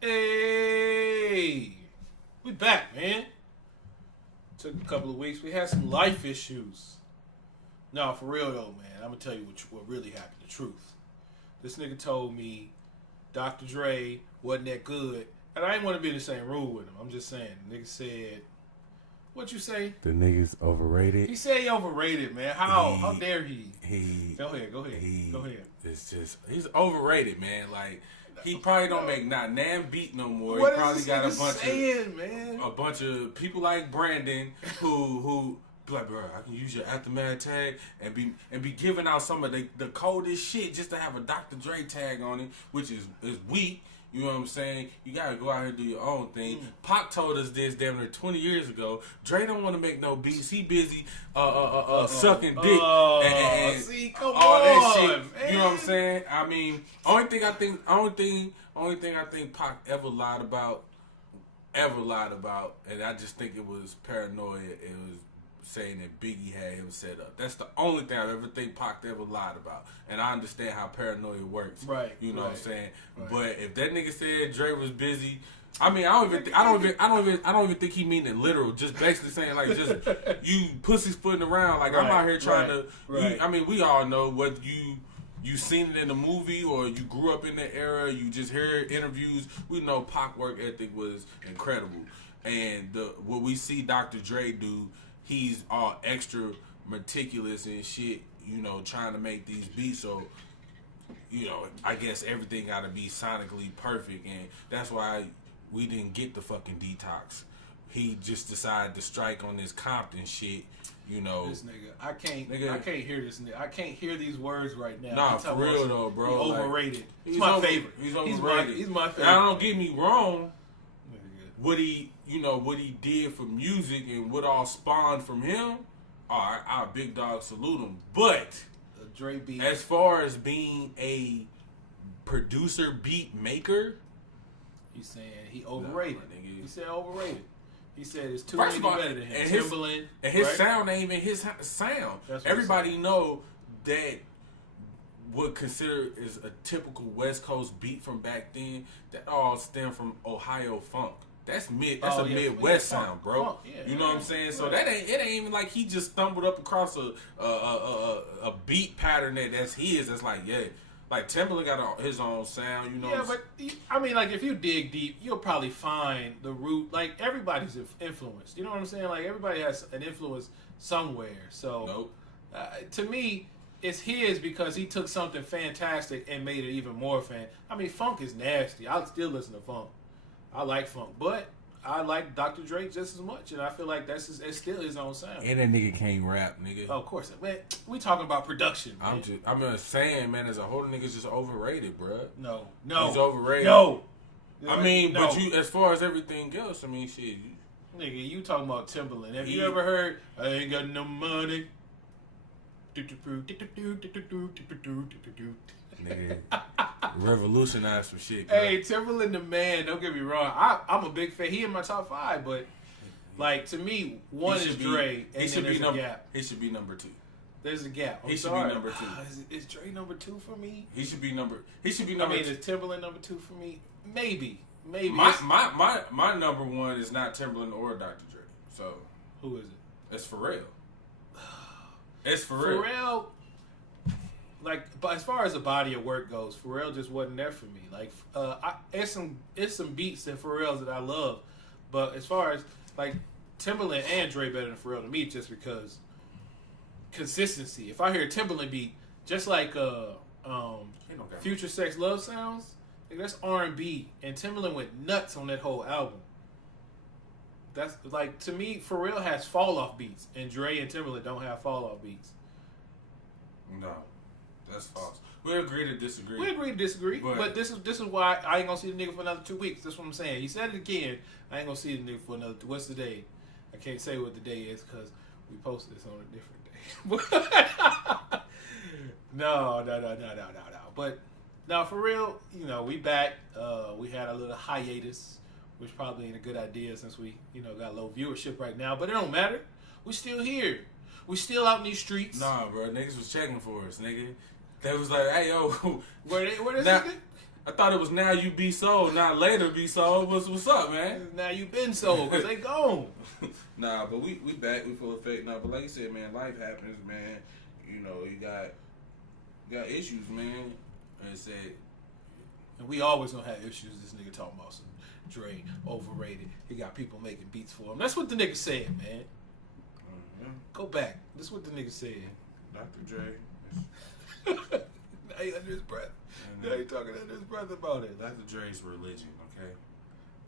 Hey, we back, man. Took a couple of weeks. We had some life issues. No, for real though, man. I'm gonna tell you what really happened. The truth. This nigga told me Dr. Dre wasn't that good, and I ain't want to be in the same room with him. I'm just saying. The nigga said, "What you say?" The nigga's overrated. He said he overrated, man. How dare he? Go ahead. Go ahead. It's just he's overrated, man. Like he probably don't make not nan beat no more. What he probably is got a bunch of people like Brandon who be like, bro, I can use your aftermath tag and be giving out some of the coldest shit just to have a Dr. Dre tag on it, which is weak. You know what I'm saying? You gotta go out here and do your own thing. Pac told us this damn near 20 years ago. Dre don't want to make no beats. He busy sucking dick and see, come all that on, shit. man. You know what I'm saying? I mean, only thing I think Pac ever lied about, and I just think it was paranoia. It was saying that Biggie had him set up. That's the only thing I ever think Pac ever lied about. And I understand how paranoia works. Right. You know what I'm saying? Right. But if that nigga said Dre was busy, I mean, I don't even think he mean it literal. Just basically saying like, just you pussies footing around. Like I'm out here trying to. Right. I mean, we all know whether you seen it in the movie or you grew up in the era. You just hear interviews. We know Pac work ethic was incredible, and what we see Dr. Dre do. He's all extra meticulous and shit, you know, trying to make these beats. So, you know, I guess everything got to be sonically perfect. And that's why we didn't get the fucking Detox. He just decided to strike on this Compton shit, you know. This nigga, I can't hear this nigga. I can't hear these words right now. Nah, for real though, bro. He overrated. He's my favorite. He's overrated. He's my favorite. Now, don't get me wrong. What he did for music and what all spawned from him, our big dog salute him. But Dre beat. As far as being a producer beat maker, he's saying he overrated. Nah, he said overrated. He said it's too many better than him. Timbaland, and his sound ain't even his sound. Everybody know that what considered is a typical West Coast beat from back then. That all stem from Ohio funk. That's a Midwest sound, bro. Funk, yeah, you know what I'm saying? So it ain't even like he just stumbled up across a beat pattern that's his. That's like, yeah, like Timbaland got his own sound. You know? Yeah, but I mean, like if you dig deep, you'll probably find the root. Like everybody's influenced. You know what I'm saying? Like everybody has an influence somewhere. So to me, it's his because he took something fantastic and made it even more fan. I mean, funk is nasty. I'll still listen to funk. I like funk, but I like Dr. Dre just as much, and I feel like it's still his own sound. And that nigga can't rap, nigga. Oh, of course, man. We talking about production. Man. I'm just saying, man. As a whole, nigga's just overrated, bro. No, he's overrated. No, I mean, but you, as far as everything else, I mean, shit. Nigga, you talking about Timbaland? Have you ever heard? I ain't got no money. Nigga, revolutionized some shit. Bro. Hey, Timbaland the man. Don't get me wrong. I'm a big fan. He in my top 5, but like to me, one is Dre, and then there's a gap. He should be number 2. There's a gap. He should be number 2. Is Dre number 2 for me? He should be number. I mean, is Timbaland number 2 for me? Maybe. My number 1 is not Timbaland or Dr. Dre. So who is it? It's Pharrell. It's Pharrell. Pharrell. Like, but as far as the body of work goes, Pharrell just wasn't there for me. Like, it's some beats and Pharrell's that I love, but as far as like Timbaland and Dre better than Pharrell to me, just because consistency. If I hear a Timbaland beat, just like Future Sex Love Sounds, like that's R&B, and Timbaland went nuts on that whole album. That's like to me, Pharrell has fall off beats, and Dre and Timbaland don't have fall off beats. No. That's false. We agree to disagree. But this is why I ain't gonna see the nigga for another 2 weeks. That's what I'm saying. He said it again. I ain't gonna see the nigga for another. What's the day? I can't say what the day is because we posted this on a different day. No. But no, for real. You know, we back. We had a little hiatus, which probably ain't a good idea since we got low viewership right now. But it don't matter. We still here. We still out in these streets. Nah, bro. Niggas was checking for us, nigga. They was like, hey, yo. Where this nigga? I thought it was now you be sold, not later be sold. What's up, man? Now you been sold because they gone. Nah, but we back, we full effect now. But like you said, man, life happens, man. You know, you got issues, man. And it said, and we always gonna have issues. This nigga talking about some Dre overrated. He got people making beats for him. That's what the nigga said, man. yeah. Go back. That's what the nigga said. Dr. Dre. Now he under his breath. Now he talking under his breath about it. Dr. Dre's religion, okay?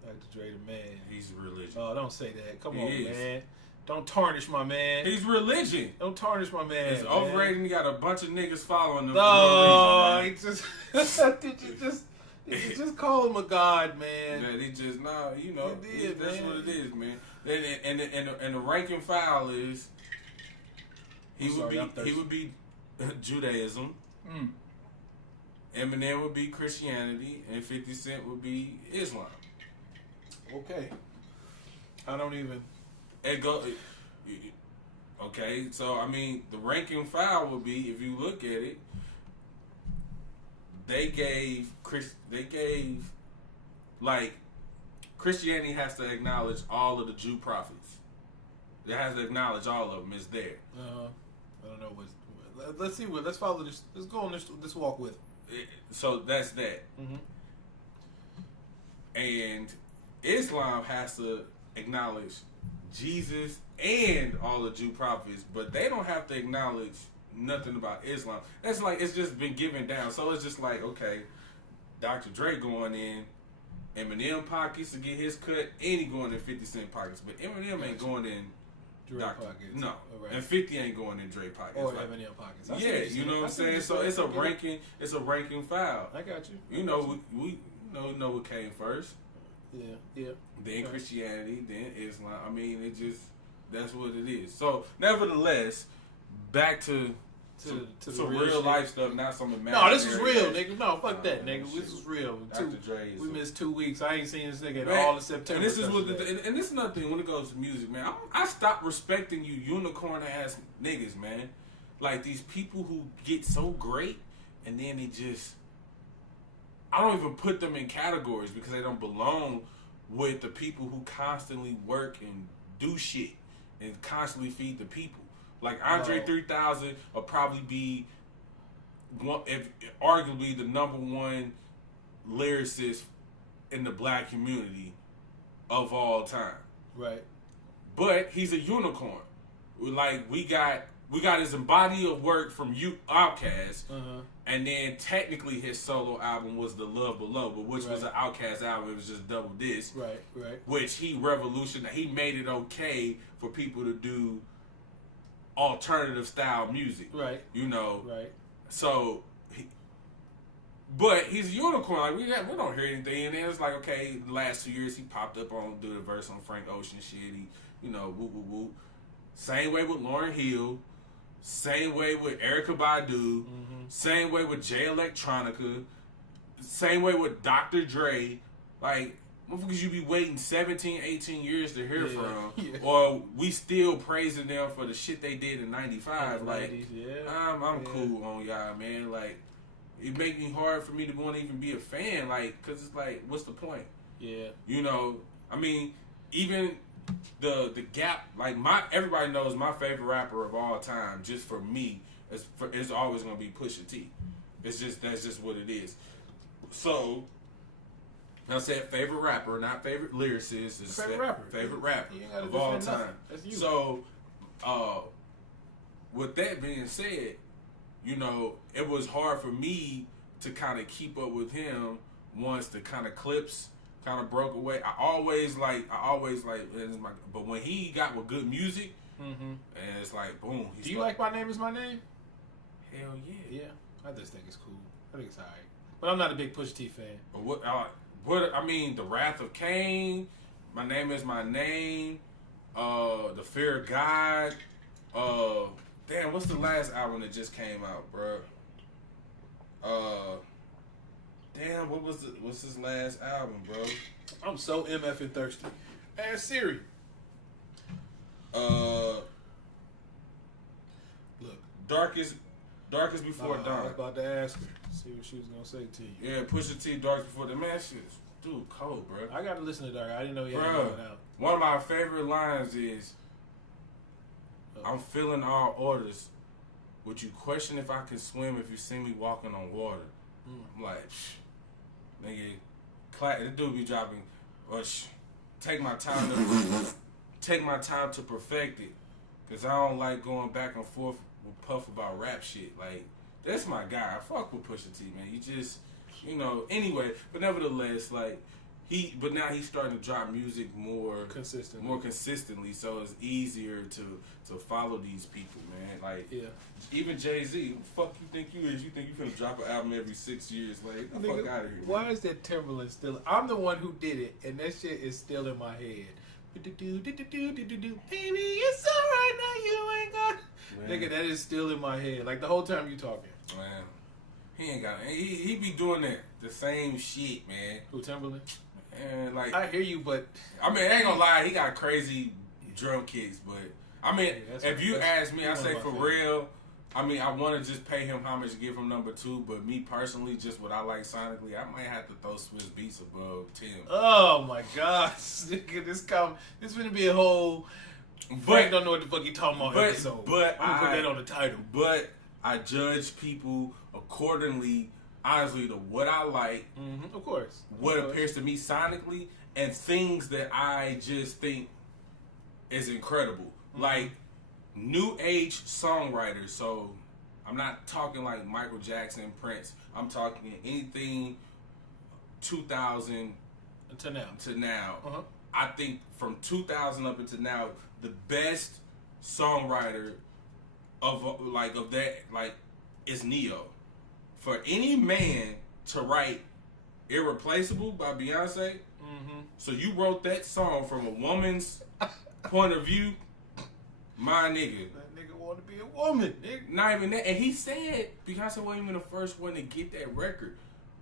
Dr. Dre the man. He's religion. Oh, don't say that. Come He on, is. man. Don't tarnish my man. He's religion. Don't tarnish my man. It's overrated and he got a bunch of niggas following him No, for no he reason, just did you just call him a god, man? man. That he just, nah, you know, He did, that's man. what it is, man. And the rank and file is he would be Judaism. Mm. Eminem would be Christianity, and 50 Cent would be Islam. Okay. I don't even. It go. Okay, so I mean, the rank and file would be, if you look at it, they gave like Christianity has to acknowledge all of the Jew prophets. It has to acknowledge all of them. It's there. I don't know what. Let's see what. Let's follow this. Let's go on this walk with. So that's that. Mm-hmm. And Islam has to acknowledge Jesus and all the Jew prophets, but they don't have to acknowledge nothing about Islam. That's like, it's just been given down. So it's just like, okay, Dr. Dre going in Eminem pockets to get his cut, and he going in 50 Cent pockets, but Eminem ain't going in Dre Dr. pockets. No, Right. and 50 ain't going in Dre pockets. Or like, Eminem pockets. Yeah, you know what I'm saying. So it's a ranking file. I got you. You know, we know what came first. Yeah. Then Christianity, then Islam. I mean, it just, that's what it is. So, nevertheless, back to To some the real life stuff, not some imaginary. No, this is real, nigga. No, fuck that, nigga. shit. This is real. Dr. Dre is We missed 2 weeks. I ain't seen this nigga Man, all of September. And this is and this is another thing when it goes to music, man. I stopped respecting you unicorn ass niggas, man. Like these people who get so great and then they just, I don't even put them in categories because they don't belong with the people who constantly work and do shit and constantly feed the people. Like Andre 3000 will probably be arguably the number one lyricist in the black community of all time. Right. But he's a unicorn. Like we got his body of work from Outkast, and then technically his solo album was The Love Below, but which was an Outkast album. It was just double disc. Right. Which he revolutionized. He made it okay for people to do alternative style music. Right. You know. Right. So, but he's a unicorn. Like we don't hear anything in there. It's like, okay, the last 2 years he popped up on do the verse on Frank Ocean shit. He, you know, woo woo woo. Same way with Lauryn Hill. Same way with Erykah Badu. Same way with Jay Electronica. Same way with Dr. Dre. Like, motherfuckers you be waiting 17, 18 years to hear from. Yeah. Or we still praising them for the shit they did in 95. Like, 90s, I'm cool on y'all, man. Like, it make me hard for me to want to even be a fan. Like, because it's like, what's the point? Yeah. You know, I mean, even the gap, like everybody knows my favorite rapper of all time, just for me, is always gonna be Pusha T. That's just what it is. So I said favorite rapper, not favorite lyricist. Is favorite rapper of all time. That's you. So with that being said, you know, it was hard for me to kind of keep up with him once the kind of clips kind of broke away. I always like, but when he got with good music, and it's like, boom. Do you like My Name Is My Name? Hell yeah. Yeah, I just think it's cool. I think it's alright. But I'm not a big Pusha T fan. But what I mean, The Wrath of Cain, My Name Is My Name, The Fear of God, damn, what's the last album that just came out, bro? Damn, what's his last album, bro? I'm so MF thirsty. Ask Siri. Look, Darkest Before I was Dawn. about to ask her. See what she was gonna say to you. Yeah, Pusha T, Dark Before the man shit. Dude, cold, bro. I gotta listen to Dark. I didn't know he had Bro, it out. one of my favorite lines is, I'm filling all orders. Would you question if I can swim if you see me walking on water? I'm like, nigga, this dude be dropping, take my time to perfect it. Cause I don't like going back and forth with Puff about rap shit. Like, that's my guy. I fuck with Pusha T, man. You just, anyway, but nevertheless, like, but now he's starting to drop music more consistently, so it's easier to follow these people, man. Like, even Jay-Z, who the fuck you think you is? You think you finna drop an album every 6 years? Like, get the fuck out of here, why is that Timberland still? I'm the one who did it, and that shit is still in my head. Baby, it's alright now, you ain't got. Nigga, that is still in my head. Like, the whole time you talking. Man, he ain't got. He be doing the same shit, man. Who, Timberland? And like, I hear you, but I mean, I ain't gonna lie, he got crazy drum kicks, but I mean, if you ask me, I say for real, I mean, I want to just pay him homage and give him number 2, but me personally, just what I like sonically, I might have to throw Swiss Beats above Tim. Oh my gosh, nigga, this gonna be a whole. Frank don't know what the fuck he talking about episode. But I'm gonna put that on the title. But I judge people accordingly. Honestly, to what I like, of course, what appears to me sonically, and things that I just think is incredible, like new age songwriters. So I'm not talking like Michael Jackson, Prince. I'm talking anything 2000 to now. I think from 2000 up until now, the best songwriter of that is Neo. For any man to write "Irreplaceable" by Beyonce, so you wrote that song from a woman's point of view, my nigga. That nigga want to be a woman, nigga. Not even that. And he said Beyonce wasn't even the first one to get that record.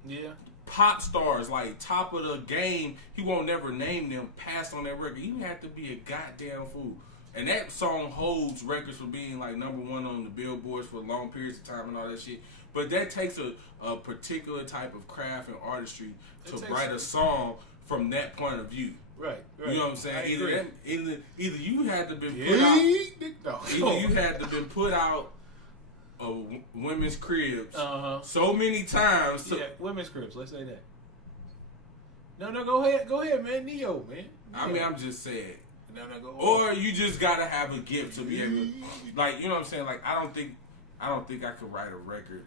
Yeah. Pop stars, like top of the game, he won't never name them, passed on that record. You have to be a goddamn fool. And that song holds records for being like number 1 on the billboards for long periods of time and all that shit. But that takes a particular type of craft and artistry to write a song from that point of view. Right. You know what I'm saying? Either you had to been put out of women's cribs so many times. Women's cribs. Let's say that. No, go ahead, man. Neo, man. I mean, I'm just saying. No, go. Or you just gotta have a gift to be able to, like, you know what I'm saying? Like, I don't think I could write a record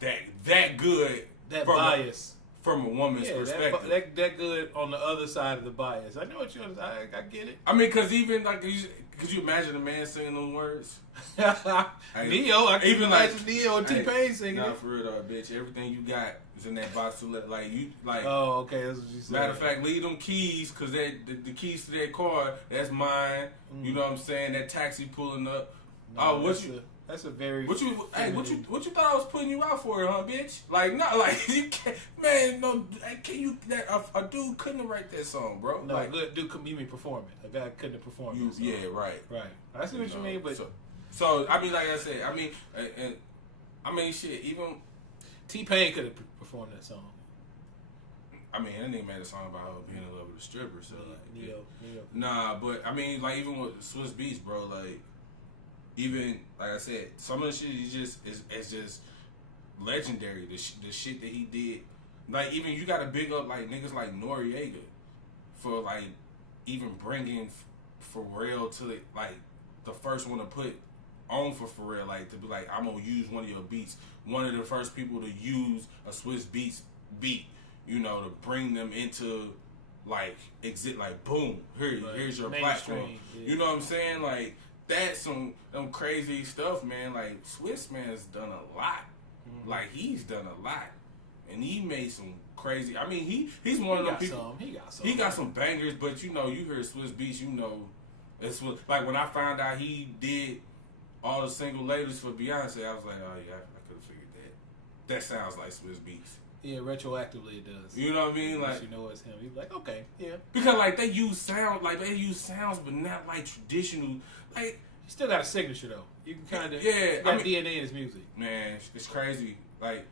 that good. That bias. From a woman's perspective. That good on the other side of the bias. I know what you I get it. I mean, because even, like, could you imagine a man singing those words? Neo, I can even imagine Neo and T-Pain singing it. Nah, for real though, bitch. Everything you got is in that box to let, like, you, like. Oh, okay, that's what you said. Matter of fact, leave them keys, because the keys to that car, that's mine. You know what I'm saying? That taxi pulling up. No, that's a very. What you thought I was putting you out for, huh, bitch? Like, not like you can't, man. No, can you? A dude couldn't write that song, bro. No, like, good dude couldn't even perform it. A guy couldn't have performed it. Yeah, right. I see what you mean, but so I mean, like I said, I mean, shit. Even T-Pain could have performed that song. I mean, that nigga made a song about her being in love with a stripper. So Neo. Nah, but I mean, like, even with Swiss Beats, bro, like. Even, like I said, some of the shit is just legendary. The shit that he did. Like, even you gotta big up, like, niggas like Noriega for, like, even bringing Pharrell to, like, the first one to put on for Pharrell. Like, to be like, I'm gonna use one of your beats. One of the first people to use a Swiss Beats beat, to bring them into, like, boom, here's your platform. Yeah. You know what I'm saying? Like, that's some crazy stuff, man. Like, Swiss man's done a lot. Like, he's done a lot, and he made some crazy. I mean, he's one of those people. He got some bangers, but you hear Swiss Beats, it's like when I found out he did all the single ladies for Beyonce, I was like, oh yeah, I could have figured that. That sounds like Swiss Beats. Yeah, retroactively it does. You know what I mean? Like, it's him. You're like, okay, yeah. Because like they use sounds, but not like traditional. Like, he still got a signature though. You can kind of got DNA in his music. Man, it's crazy. Like,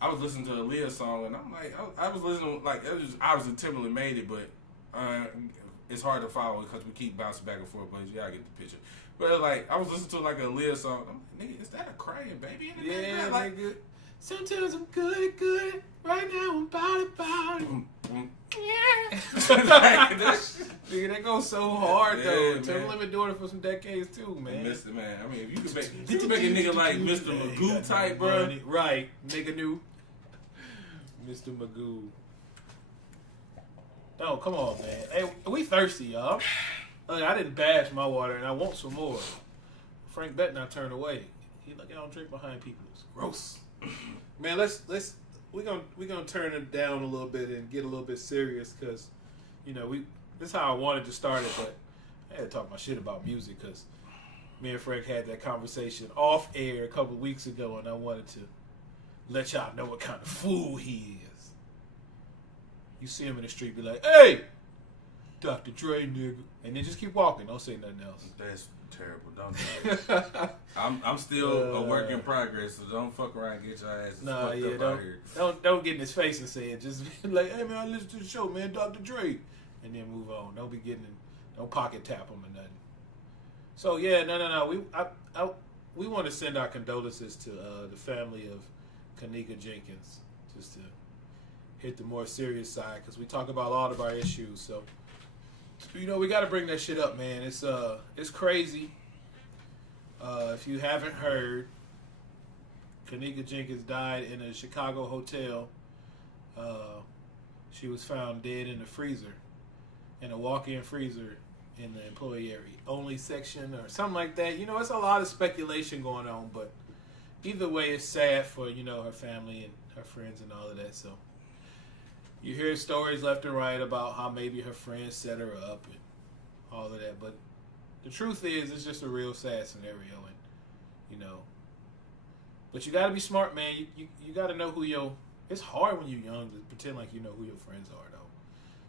I was listening to a Aaliyah song, and I'm like, I was listening, like, it was obviously Timberland made it, but it's hard to follow because we keep bouncing back and forth, but you gotta get the picture. But it was like, I was listening to like a Aaliyah song. I'm like, nigga, is that a crying baby in the background? Like, nigga. Sometimes I'm good. Right now I'm about it. Yeah. Nigga, that goes so hard though. Timberland been doing it for some decades too, man. Mr. Man, I mean, if you could make a nigga like Mr. Magoo type, bro. Right, nigga new. Mr. Magoo. No, come on, man. Hey, we thirsty, y'all. I didn't bash my water, and I want some more. Frank bet not turn away. He like, I don't drink behind people. It's gross. Man, we're gonna turn it down a little bit and get a little bit serious because, you know, this is how I wanted to start it, but I had to talk my shit about music because me and Frank had that conversation off air a couple weeks ago, and I wanted to let y'all know what kind of fool he is. You see him in the street, be like, "Hey, Dr. Dre, nigga," and then just keep walking. Don't say nothing else. That's terrible. Don't do that. I'm still a work in progress, so don't fuck around and get your ass fucked up out here. Don't get in his face and say it. Just be like, "Hey man, I listen to the show, man, Dr. Dre," and then move on. Don't pocket tap him or nothing. So yeah, no. We want to send our condolences to the family of Kanneka Jenkins, just to hit the more serious side because we talk about a lot of our issues. So, you know, we got to bring that shit up, man. It's crazy. If you haven't heard, Kanneka Jenkins died in a Chicago hotel. She was found dead in the freezer, in a walk-in freezer in the employee area only section or something like that. You know, it's a lot of speculation going on, but either way, it's sad for, you know, her family and her friends and all of that. So you hear stories left and right about how maybe her friends set her up and all of that, but the truth is, it's just a real sad scenario, and you know. But you got to be smart, man. You got to know who your. It's hard when you're young to pretend like you know who your friends are, though.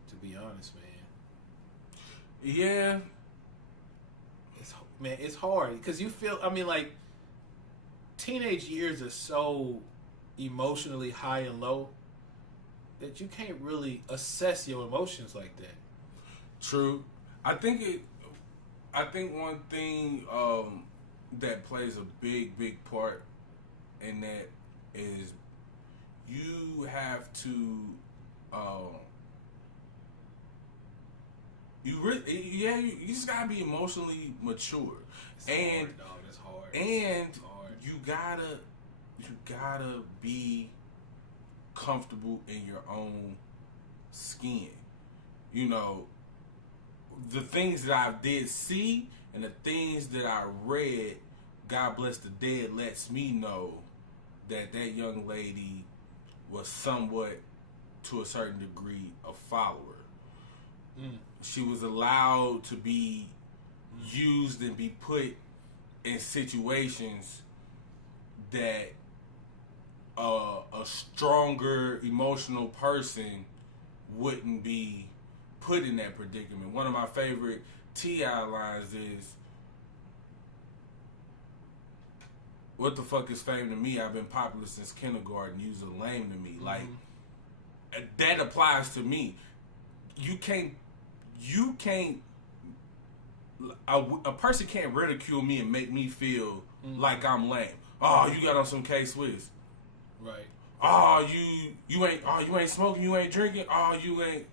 To be honest, man. Yeah. It's hard because you feel. I mean, like, teenage years are so emotionally high and low that you can't really assess your emotions like that. True. I think one thing that plays a big part in that is you have to you just gotta be emotionally mature. It's hard, dog. It's hard. And it's hard. you gotta be comfortable in your own skin. You know, the things that I did see and the things that I read, God bless the dead, lets me know that young lady was somewhat, to a certain degree, a follower. She was allowed to be used and be put in situations that a stronger emotional person wouldn't be put in that predicament. One of my favorite T.I. lines is, "What the fuck is fame to me? I've been popular since kindergarten. You's a lame to me." Like, that applies to me. You can't. A person can't ridicule me and make me feel like I'm lame. "Oh, you got on some K-Swiss." Right. "Oh, you ain't smoking, you ain't drinking. Oh, you ain't."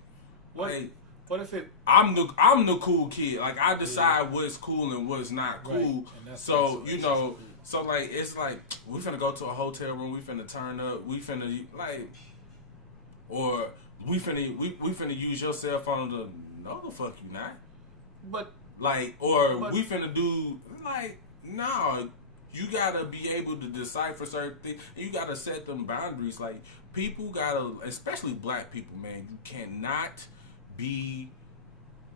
What if it? I'm the cool kid. Like, I decide what's cool and what's not cool. Right. So you know, so like, it's like, we finna go to a hotel room. We finna turn up. We finna like, or we finna use your cell phone to. No, the fuck you not. But we finna do like, no. You gotta be able to decipher certain things. You gotta set them boundaries. Like, people gotta, especially black people, man. You cannot be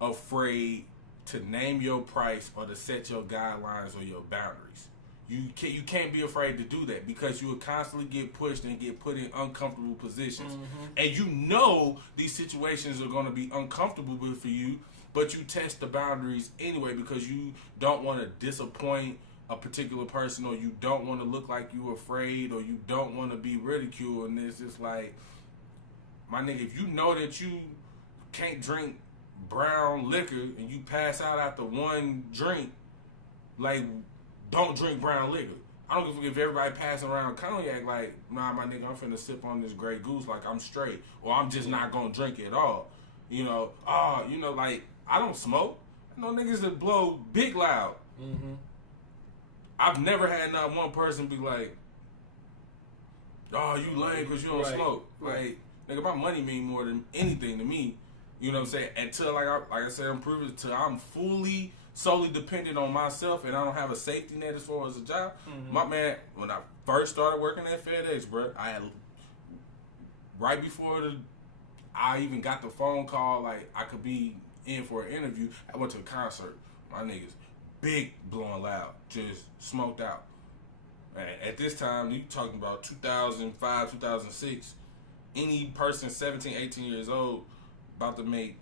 afraid to name your price or to set your guidelines or your boundaries. You can't be afraid to do that because you will constantly get pushed and get put in uncomfortable positions. And you know these situations are going to be uncomfortable for you, but you test the boundaries anyway because you don't want to disappoint a particular person, or you don't want to look like you afraid, or you don't want to be ridiculed, and it's just like, my nigga, if you know that you can't drink brown liquor and you pass out after one drink, like, don't drink brown liquor. I don't give a fuck if everybody passing around cognac, like, nah, my nigga, I'm finna sip on this Grey Goose like I'm straight, or I'm just not gonna drink it at all. You know, like, I don't smoke. I know niggas that blow big loud. Mm-hmm. I've never had not one person be like, oh, you lame because you don't smoke. Like, nigga, my money mean more than anything to me. You know what I'm saying? Until, like I said, I'm proving until I'm solely dependent on myself and I don't have a safety net as far as a job. Mm-hmm. My man, when I first started working at FedEx, bro, I had, right before I even got the phone call, like, I could be in for an interview, I went to a concert. My niggas, big blowing loud, just smoked out. And at this time, you talking about 2005, 2006, any person 17, 18 years old about to make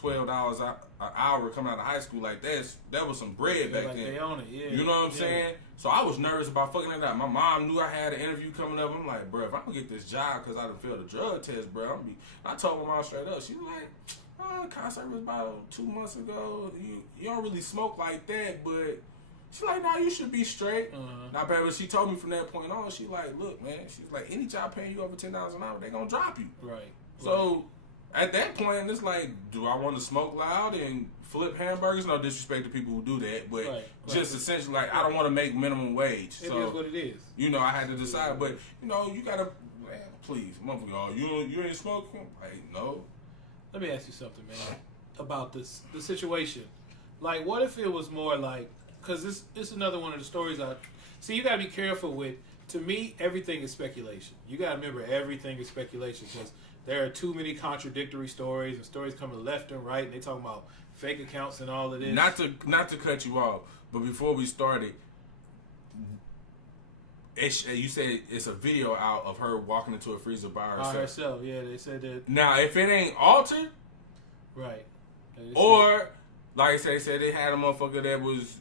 $12 an hour coming out of high school, like, that was some bread back like then. They own it, yeah. You know what I'm saying? So I was nervous about fucking it up. My mom knew I had an interview coming up. I'm like, bro, if I don't get this job because I done failed a drug test, bro, I told my mom straight up. She was like, oh, the concert was about 2 months ago. You don't really smoke like that, but she's like, nah, you should be straight. Not bad, but she told me from that point on, she like, look, man, she's like, any job paying you over $10 an hour, they gonna drop you. Right. So at that point, it's like, do I want to smoke loud and flip hamburgers? No disrespect to people who do that, but just essentially, like, I don't want to make minimum wage. It is what it is. You know, I had to decide, but, you know, you gotta, man, please, motherfucker, oh, you ain't smoking? Like, no. Let me ask you something, man, about the situation. Like, what if it was more like, because this is another one of the stories see, you got to be careful with, to me, everything is speculation. You got to remember, everything is speculation, because there are too many contradictory stories, and stories coming left and right, and they talking about fake accounts and all of this. Not to cut you off, but before we started, you said it's a video out of her walking into a freezer by herself. By herself, yeah. They said that. Now, if it ain't altered, right, or like I said, they said they had a motherfucker that was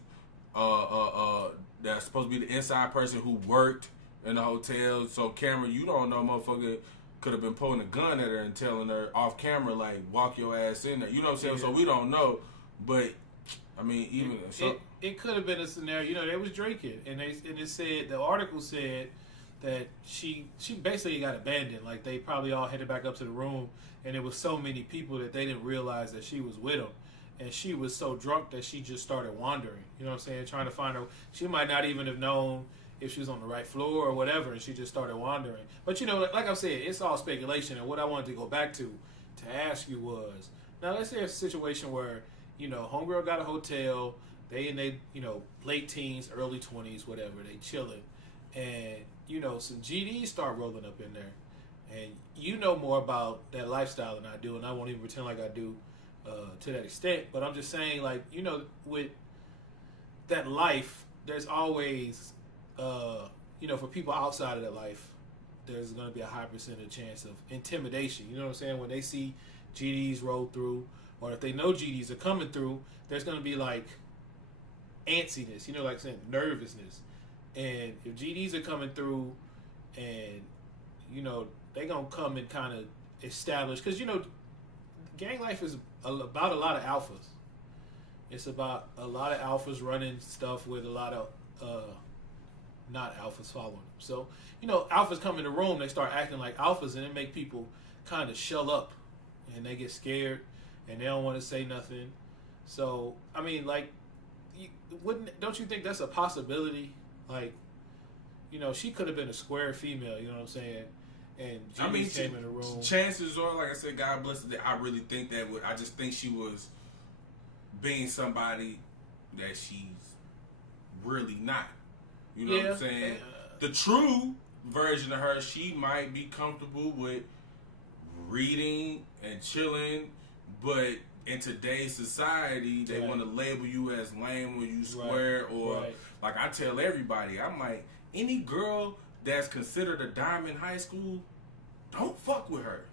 that's supposed to be the inside person who worked in the hotel. So, Cameron, you don't know, motherfucker could have been pulling a gun at her and telling her off camera, like, walk your ass in there. You know what I'm saying? Yeah. So we don't know, but I mean, even it could have been a scenario. You know, they was drinking, and it said, the article said that she basically got abandoned. Like, they probably all headed back up to the room, and there was so many people that they didn't realize that she was with them, and she was so drunk that she just started wandering. You know what I'm saying? Trying to find her. She might not even have known if she was on the right floor or whatever, and she just started wandering. But, you know, like I said, it's all speculation, and what I wanted to go back to ask you was, now let's say it's a situation where, you know, homegirl got a hotel, they in they, you know, late teens, early 20s, whatever, they chilling, and, you know, some GDs start rolling up in there, and you know more about that lifestyle than I do, and I won't even pretend like I do to that extent, but I'm just saying, like, you know, with that life, there's always, you know, for people outside of that life, there's going to be a high percentage chance of intimidation. You know what I'm saying? When they see GDs roll through, or if they know GDs are coming through, there's going to be, like, antsiness, you know, like saying nervousness. And if GDs are coming through and, you know, they're going to come and kind of establish, because, you know, gang life is about a lot of alphas. It's about a lot of alphas running stuff with a lot of not alphas following them. So, you know, alphas come in the room, they start acting like alphas, and it make people kind of shell up, and they get scared, and they don't want to say nothing. So, I mean, like, don't you think that's a possibility? Like, you know, she could have been a square female, you know what I'm saying? And Jimmy came in the room. Chances are, like I said, God bless her, I really think that I just think she was being somebody that she's really not. You know what I'm saying? The true version of her, she might be comfortable with reading and chilling, but in today's society, they want to label you as lame or you square, or like I tell everybody, I'm like, any girl that's considered a dime in high school, don't fuck with her.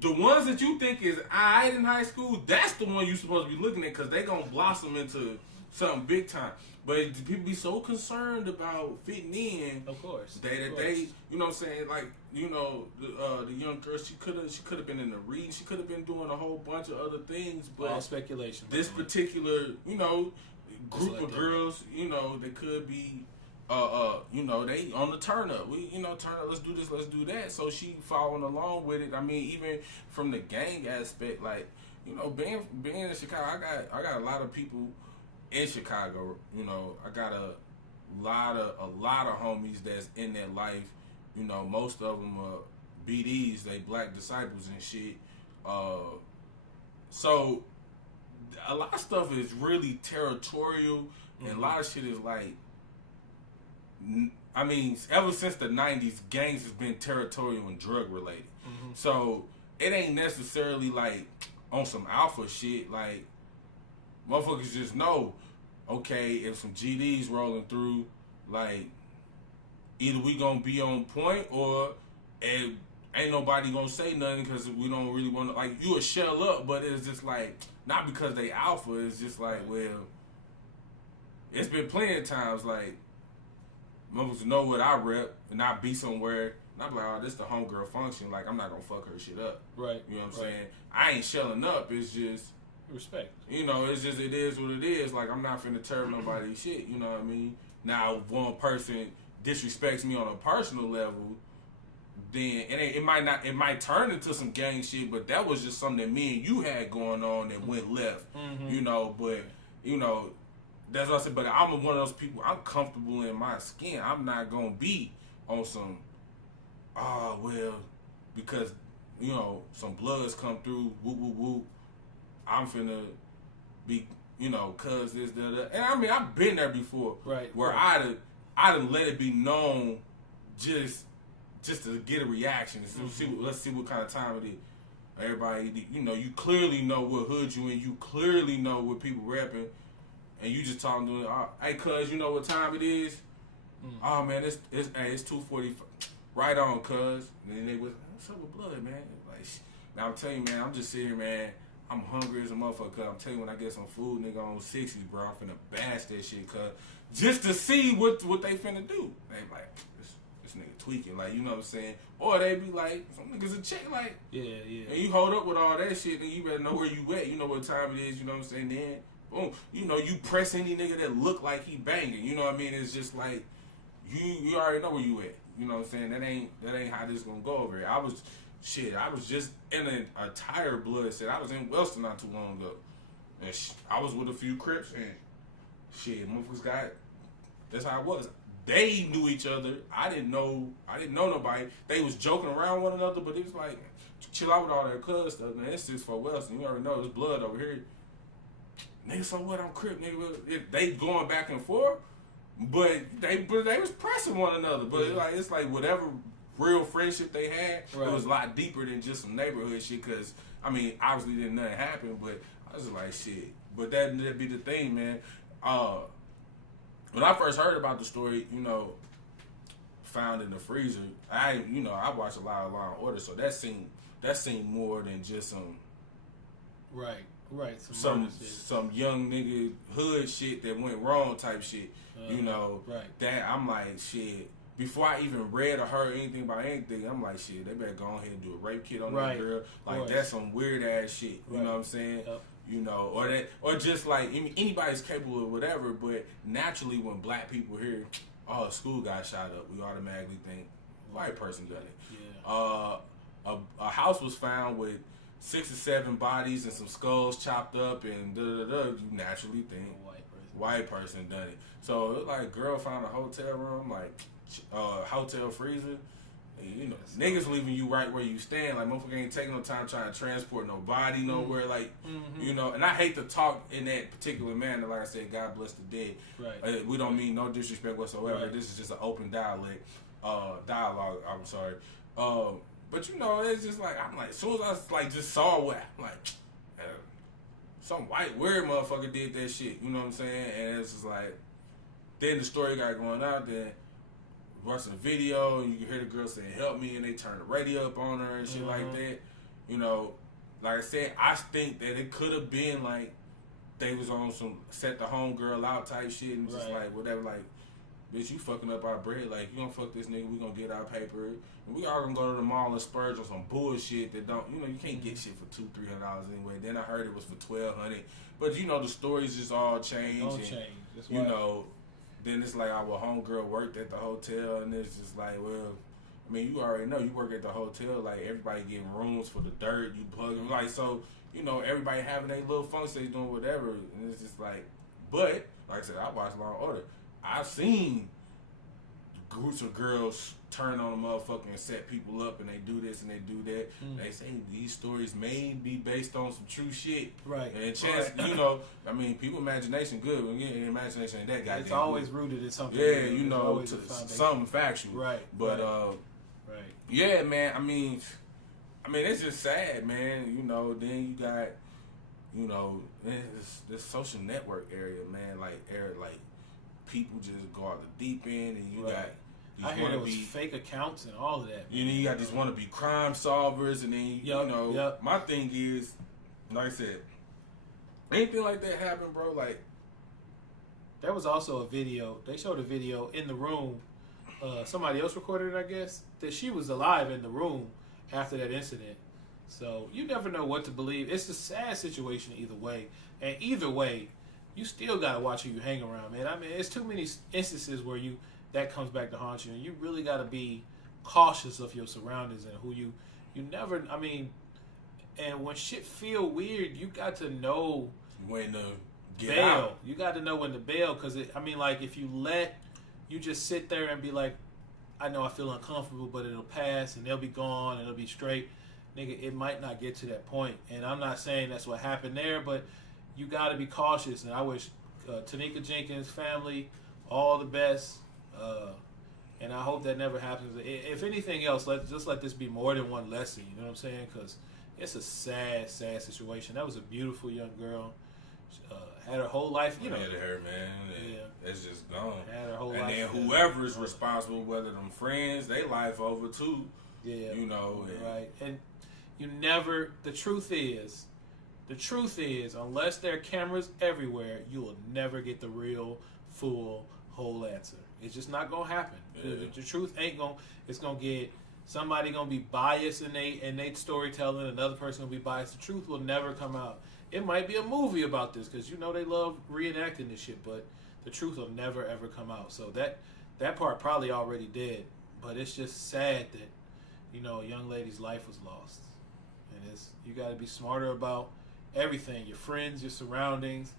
The ones that you think is alright in high school, that's the one you're supposed to be looking at, because they gonna blossom into something big time. But people be so concerned about fitting in. Of course. They you know what I'm saying? Like, you know, the young girl, she could have been in the reading. She could have been doing a whole bunch of other things. But all speculation. This particular, you know, group like of girls, you know, they could be, you know, they on the turn up. We, you know, turn up. Let's do this. Let's do that. So she following along with it. I mean, even from the gang aspect, like, you know, being in Chicago, I got a lot of people in Chicago. You know, I got a lot of homies that's in that life. You know, most of them are BDs. They black disciples and shit. So a lot of stuff is really territorial, and a lot of shit is like, I mean, ever since the 90s, gangs has been territorial and drug related. So it ain't necessarily like on some alpha shit. Like, motherfuckers just know, okay, if some GDs rolling through, like, either we gonna be on point or ain't nobody gonna say nothing because we don't really want to, like, you a shell up, but it's just like, not because they alpha, it's just like, well, it's been plenty of times, like, motherfuckers know what I rep and I be somewhere and I be like, oh, this the homegirl function, like, I'm not gonna fuck her shit up. Right. You know what I'm saying? I ain't shelling up, it's just respect. You know, it's just, it is what it is. Like, I'm not finna tear nobody's shit, you know what I mean? Now, if one person disrespects me on a personal level, then it might turn into some gang shit, but that was just something that me and you had going on that went left, you know, but, you know, that's what I said, but I'm one of those people, I'm comfortable in my skin. I'm not gonna be on some, well, because, you know, some bloods come through, whoop, whoop, whoop, I'm finna be, you know, cuz this, that. And I mean, I've been there before. Right. Where I'd have let it be known just to get a reaction. So let's see what kind of time it is. Everybody, you know, you clearly know what hood you in. You clearly know what people repping. And you just talking to them, hey, cuz, you know what time it is? Oh, man, it's 2:45. Right on, cuz. And then they was, what's up with blood, man? Like, man, I'm telling you, man, I'm just sitting here, man. I'm hungry as a motherfucker, cuz. I'm telling you, when I get some food, nigga, on 60s, bro, I'm finna bash that shit, cuz. Just to see what they finna do. They like, this nigga tweaking, like, you know what I'm saying? Or they be like, some niggas a chick, like, yeah. And you hold up with all that shit, then you better know where you at. You know what time it is, you know what I'm saying? Then, boom, you know, you press any nigga that look like he banging. You know what I mean? It's just like, you already know where you at. You know what I'm saying? That ain't how this gonna go over here. I was just in a tire blood set. I was in Wellston not too long ago. And I was with a few Crips and shit, motherfuckers got, that's how it was. They knew each other. I didn't know nobody. They was joking around one another, but it was like, chill out with all that cuz stuff, man. It's just for Wellston. You already know there's blood over here. Nigga, so what? I'm Crip, nigga. They going back and forth, but they was pressing one another. But it's like whatever real friendship they had, it was a lot deeper than just some neighborhood shit. Cause I mean, obviously didn't nothing happen, but I was like, shit. But that'd be the thing, man. When I first heard about the story, you know, found in the freezer, I watched a lot of Law and Order, so that seemed more than just some some young nigga hood shit that went wrong type shit. You know, that I'm like, shit. Before I even read or heard anything about anything, I'm like, shit, they better go ahead and do a rape kit on that girl. Like, that's some weird ass shit. You know what I'm saying? Yep. You know, or just like anybody's capable of whatever, but naturally when black people hear, oh, a school got shot up, we automatically think white person done it. Yeah. A house was found with 6 or 7 bodies and some skulls chopped up and you naturally think white person done it. So it's like, girl found a hotel room, like hotel freezer. You know, niggas leaving you right where you stand. Like, motherfucker ain't taking no time trying to transport no body nowhere. Like, you know, and I hate to talk in that particular manner. Like I said, God bless the dead. Right. We don't mean no disrespect whatsoever. Right. This is just an open dialogue. I'm sorry. But you know, it's just like, I'm like, as soon as I like just saw what, I'm like, some white weird motherfucker did that shit. You know what I'm saying? And it's just like, then the story got going out there. Watching the video, and you can hear the girl saying, help me, and they turn the radio up on her and shit like that. You know, like I said, I think that it could have been like they was on some set the homegirl out type shit and just like whatever, like, bitch, you fucking up our bread. Like, you gonna fuck this nigga, we gonna get our paper. And we all gonna go to the mall and splurge on some bullshit that don't, you can't get shit for $200-$300 anyway. Then I heard it was for $1,200. But, the stories just all change. Don't and, change. That's then it's like our homegirl worked at the hotel, and it's just like, well, I mean, you already know you work at the hotel. Like, everybody getting rooms for the dirt, you plug them. Like, so, everybody having their little function, they doing whatever. And it's just like, but, like I said, I watched Law & Order. I've seen groups of girls turn on a motherfucker and set people up, and they do this and they do that. They say these stories may be based on some true shit. Right. And chance, I mean, people imagination good. When your imagination ain't that goddamn it's always good. rooted in something. Yeah, something factual. Right. But, right. Yeah, man, I mean, it's just sad, man. Then you got, this social network area, man, like people just go out the deep end, and you got these I heard it was fake accounts and all of that. You got these wannabe crime solvers, and then my thing is, like I said, anything like that happen, bro. Like, there was also a video. They showed a video in the room. Somebody else recorded it, I guess, that she was alive in the room after that incident. So you never know what to believe. It's a sad situation either way, and either way, you still gotta watch who you hang around, man. I mean, it's too many instances where that comes back to haunt you, and you really gotta be cautious of your surroundings and who you never. I mean, and when shit feel weird, you got to know when to get bail. out. You got to know when to bail, because like if you just sit there and be like, I know I feel uncomfortable, but it'll pass and they'll be gone and it'll be straight. Nigga, it might not get to that point. And I'm not saying that's what happened there, but you got to be cautious. And I wish Kanneka Jenkins' family all the best. And I hope that never happens. If anything else, just let this be more than one lesson. You know what I'm saying? Because it's a sad, sad situation. That was a beautiful young girl. Had her whole life, Yeah, her, man. It's just gone. Had her whole and life. then whoever is responsible, whether them friends, they life over too. Yeah. Right. And the truth is, unless there are cameras everywhere, you will never get the real, full, whole answer. It's just not going to happen. Yeah. The truth ain't going to, it's going to get, somebody going to be biased in their storytelling, another person going to be biased. The truth will never come out. It might be a movie about this, because they love reenacting this shit, but the truth will never, ever come out. So that part probably already dead, but it's just sad that, a young lady's life was lost. And you got to be smarter about everything, your friends, your surroundings.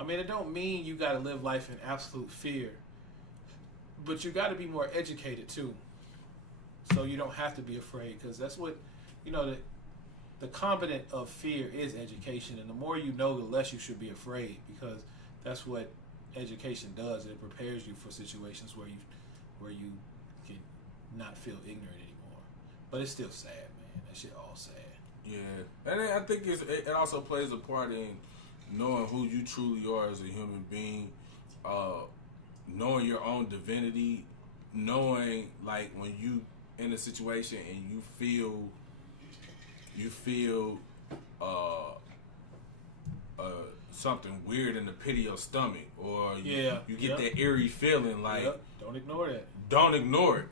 I mean, it don't mean you got to live life in absolute fear, but you got to be more educated too, so you don't have to be afraid, because that's what, the component of fear is education, and the more you know, the less you should be afraid, because that's what education does. It prepares you for situations where you can not feel ignorant anymore. But it's still sad, man. That shit all sad. Yeah, and I think it also plays a part in knowing who you truly are as a human being, knowing your own divinity, knowing, like, when you in a situation and you feel something weird in the pit of your stomach, or you get that eerie feeling, like, don't ignore that. Don't ignore it.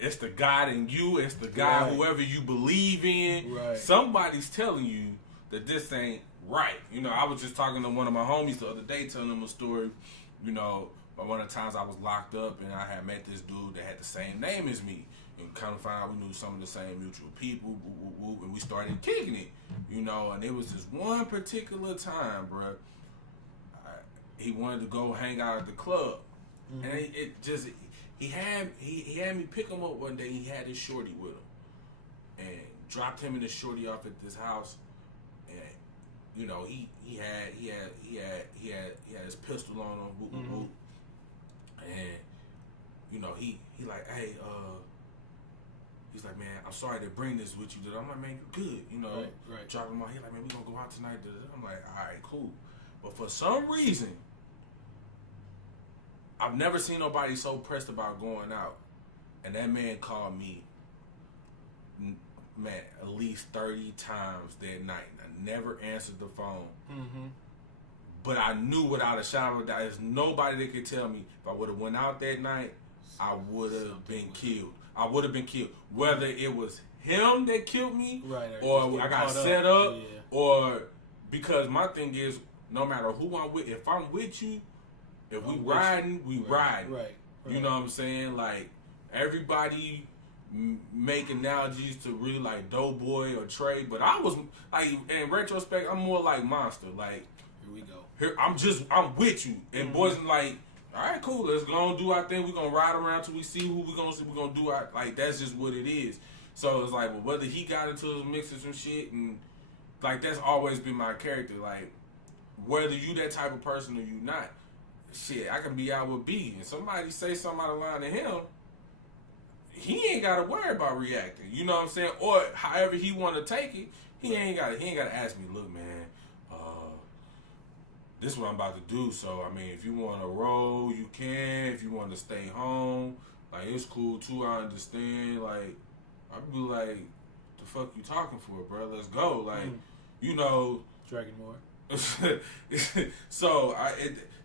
It's the God in you. It's the God, whoever you believe in. Right. Somebody's telling you that this ain't right. I was just talking to one of my homies the other day, telling him a story. One of the times I was locked up, and I had met this dude that had the same name as me. And kind of find out we knew some of the same mutual people, and we started kicking it, and it was this one particular time, bro. He wanted to go hang out at the club, and he had me pick him up one day. He had his shorty with him, and dropped him and his shorty off at this house, and he had his pistol on him, and he like, hey, he's like, man, I'm sorry to bring this with you. I'm like, man, you good, Right. Drop him out. He's like, man, we gonna go out tonight. I'm like, all right, cool. But for some reason, I've never seen nobody so pressed about going out. And that man called me, man, at least 30 times that night. I never answered the phone. But I knew without a shadow of a doubt, there's nobody that could tell me if I would have went out that night, I would have been killed. I would have been killed. Whether it was him that killed me, or I got set up, or because my thing is, no matter who I'm with, if I'm with you, if we riding, we riding. Right. You know what I'm saying? Like, everybody make analogies to really like Doughboy or Trey, but I was like, in retrospect, I'm more like Monster. Like, here we go. I'm with you. And boys are like, all right, cool, let's go and do our thing. We're going to ride around till we see who we're going to see. We're going to do our, like, that's just what it is. So it's like, well, whether he got into a mix of some shit, and like, that's always been my character. Like, whether you that type of person or you not, shit, I can be out with B, and somebody say something out of line to him, he ain't got to worry about reacting. You know what I'm saying? Or however he want to take it, he ain't got to ask me, look, man, this is what I'm about to do. So, I mean, if you want to roll, you can. If you want to stay home, like, it's cool, too. I understand. Like, I'd be like, the fuck you talking for, bro? Let's go. Like, you know. Dragging more. So,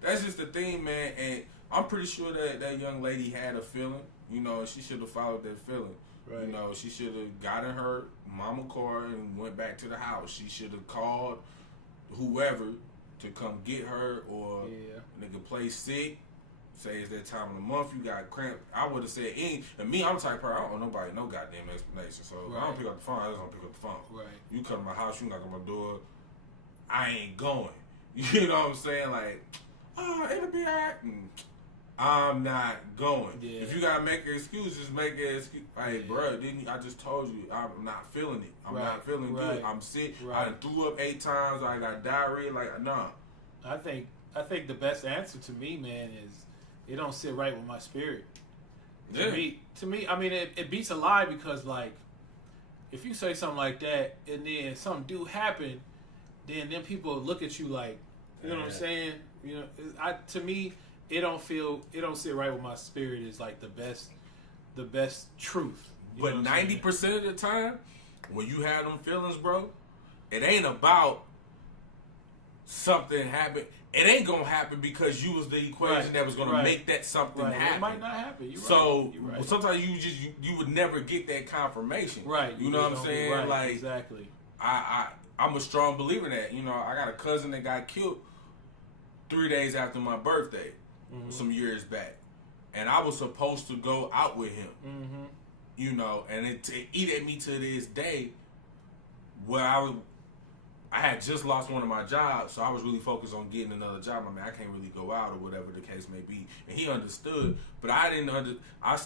that's just the thing, man. And I'm pretty sure that young lady had a feeling. You know, she should have followed that feeling. Right. You know, she should have gotten her mama car and went back to the house. She should have called whoever to come get her, or nigga play sick, say it's that time of the month, you got cramp. I would have said and me, I'm the type of person, I don't owe nobody no goddamn explanation. So if I don't pick up the phone, I just don't pick up the phone. Right. You come to my house, you knock on my door, I ain't going. You know what I'm saying? Like, it'll be alright. I'm not going. Yeah. If you gotta make an excuse, just make an excuse. Like, bro, I just told you I'm not feeling it. I'm not feeling good. I'm sick. I done threw up 8 times. I got diarrhea. Like, nah. I think the best answer to me, man, is it don't sit right with my spirit. To me, I mean, it beats a lie, because like, if you say something like that and then something do happen, then people look at you like, you know what I'm saying? You know, to me, it don't sit right with my spirit. Is like the best truth. But 90% of the time, when you have them feelings, bro, it ain't about something happen. It ain't gonna happen because you was the equation that was gonna make that something happen. It might not happen. You're right. Sometimes you would never get that confirmation. Right. You know what I'm saying? Right. Like, exactly. I'm a strong believer in that. You know, I got a cousin that got killed 3 days after my birthday, some years back, and I was supposed to go out with him. You know, and it eat at me to this day, where I had just lost one of my jobs, so I was really focused on getting another job. I mean, I can't really go out or whatever the case may be, and he understood, but I didn't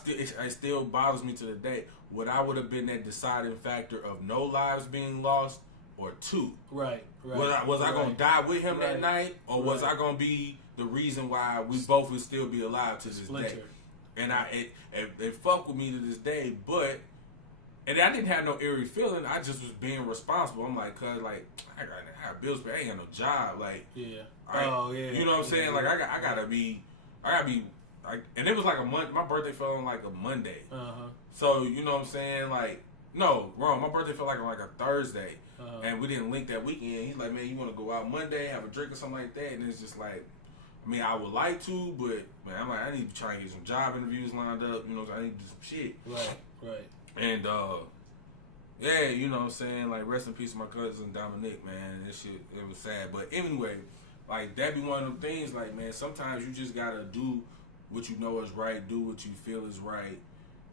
it still bothers me to the day. Would I would have been that deciding factor of no lives being lost, or 2? Right. Was I gonna die with him that night, or was I gonna be the reason why we both would still be alive to this day? And it fucked with me to this day, but. And I didn't have no eerie feeling. I just was being responsible. I'm like, cause like I got bills, but I ain't got no job. Like, you know what I'm saying? Like, I gotta be like, and it was like a month. My birthday fell on like a Monday. So you know what I'm saying? Like, no, wrong. My birthday fell like on like a Thursday, and we didn't link that weekend. He's like, man, you want to go out Monday, have a drink or something like that? And it's just like, I mean, I would like to, but man, I'm like, I need to try and get some job interviews lined up. You know, I need to do some shit. Right. And, yeah, you know what I'm saying? Like, rest in peace to my cousin Dominic, man. This shit, it was sad. But anyway, like, that be one of them things, like, man, sometimes you just gotta do what you know is right, do what you feel is right.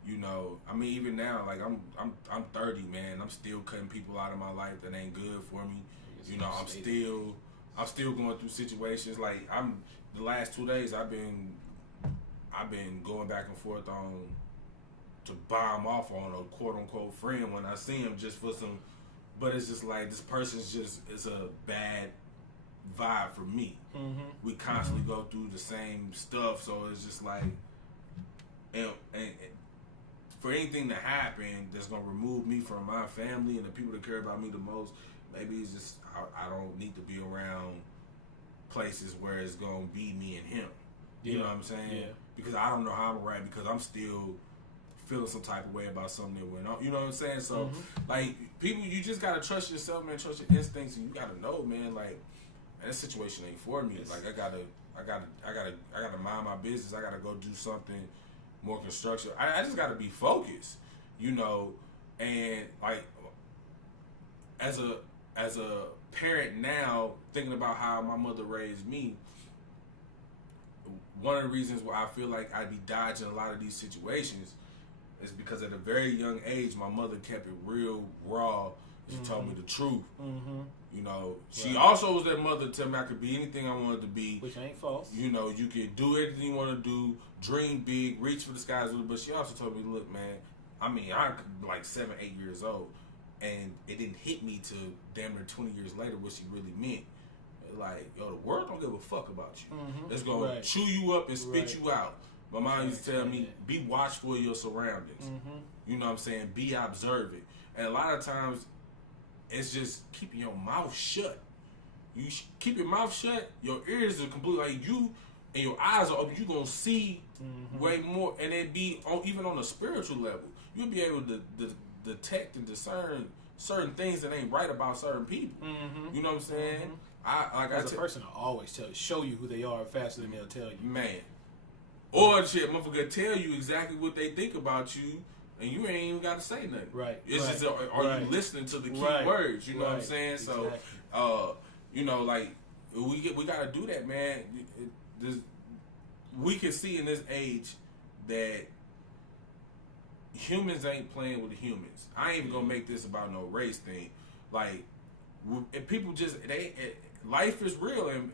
You know, I mean, even now, like, I'm 30, man. I'm still cutting people out of my life that ain't good for me. You know, I'm still going through situations. Like, the last 2 days, I've been going back and forth on to bomb off on a quote-unquote friend when I see him just for some, but it's just like, this person's just, it's a bad vibe for me. We constantly go through the same stuff, so it's just like, and for anything to happen that's gonna remove me from my family and the people that care about me the most, maybe it's just, I don't need to be around places where it's gonna be me and him. You know what I'm saying? Yeah. Because I don't know how I'm right, because I'm still feeling some type of way about something that went on. You know what I'm saying? So, like, people, you just gotta trust yourself, man. Trust your instincts, and you gotta know, man. Like, that situation ain't for me. Like I gotta mind my business. I gotta go do something more constructive. I just gotta be focused, you know. And like as a parent now, thinking about how my mother raised me, one of the reasons why I feel like I'd be dodging a lot of these situations is because at a very young age, my mother kept it real raw. She told me the truth. You know, she also was that mother to tell me I could be anything I wanted to be. Which ain't false. You know, you can do everything you want to do, dream big, reach for the skies with it. But she also told me, look, man, I mean, I'm like 7, 8 years old, and it didn't hit me till damn near 20 years later what she really meant. Like, yo, the world don't give a fuck about you. It's going to chew you up and spit you out. My mom used to tell me, be watchful of your surroundings. You know what I'm saying? Be observant. And a lot of times, it's just keeping your mouth shut. You keep your mouth shut, your ears are completely, like you, and your eyes are open, you're going to see way more. And it be, even on a spiritual level, you'll be able to detect and discern certain things that ain't right about certain people. You know what I'm saying? As a person, I always show you who they are faster than they'll tell you. Man. Or shit, motherfucker tell you exactly what they think about you, and you ain't even got to say nothing. Right. It's just, are you listening to the key words? You know what I'm saying? Exactly. So, you know, like, we got to do that, man. We can see in this age that humans ain't playing with the humans. I ain't even going to make this about no race thing. Like, if people just, life is real, and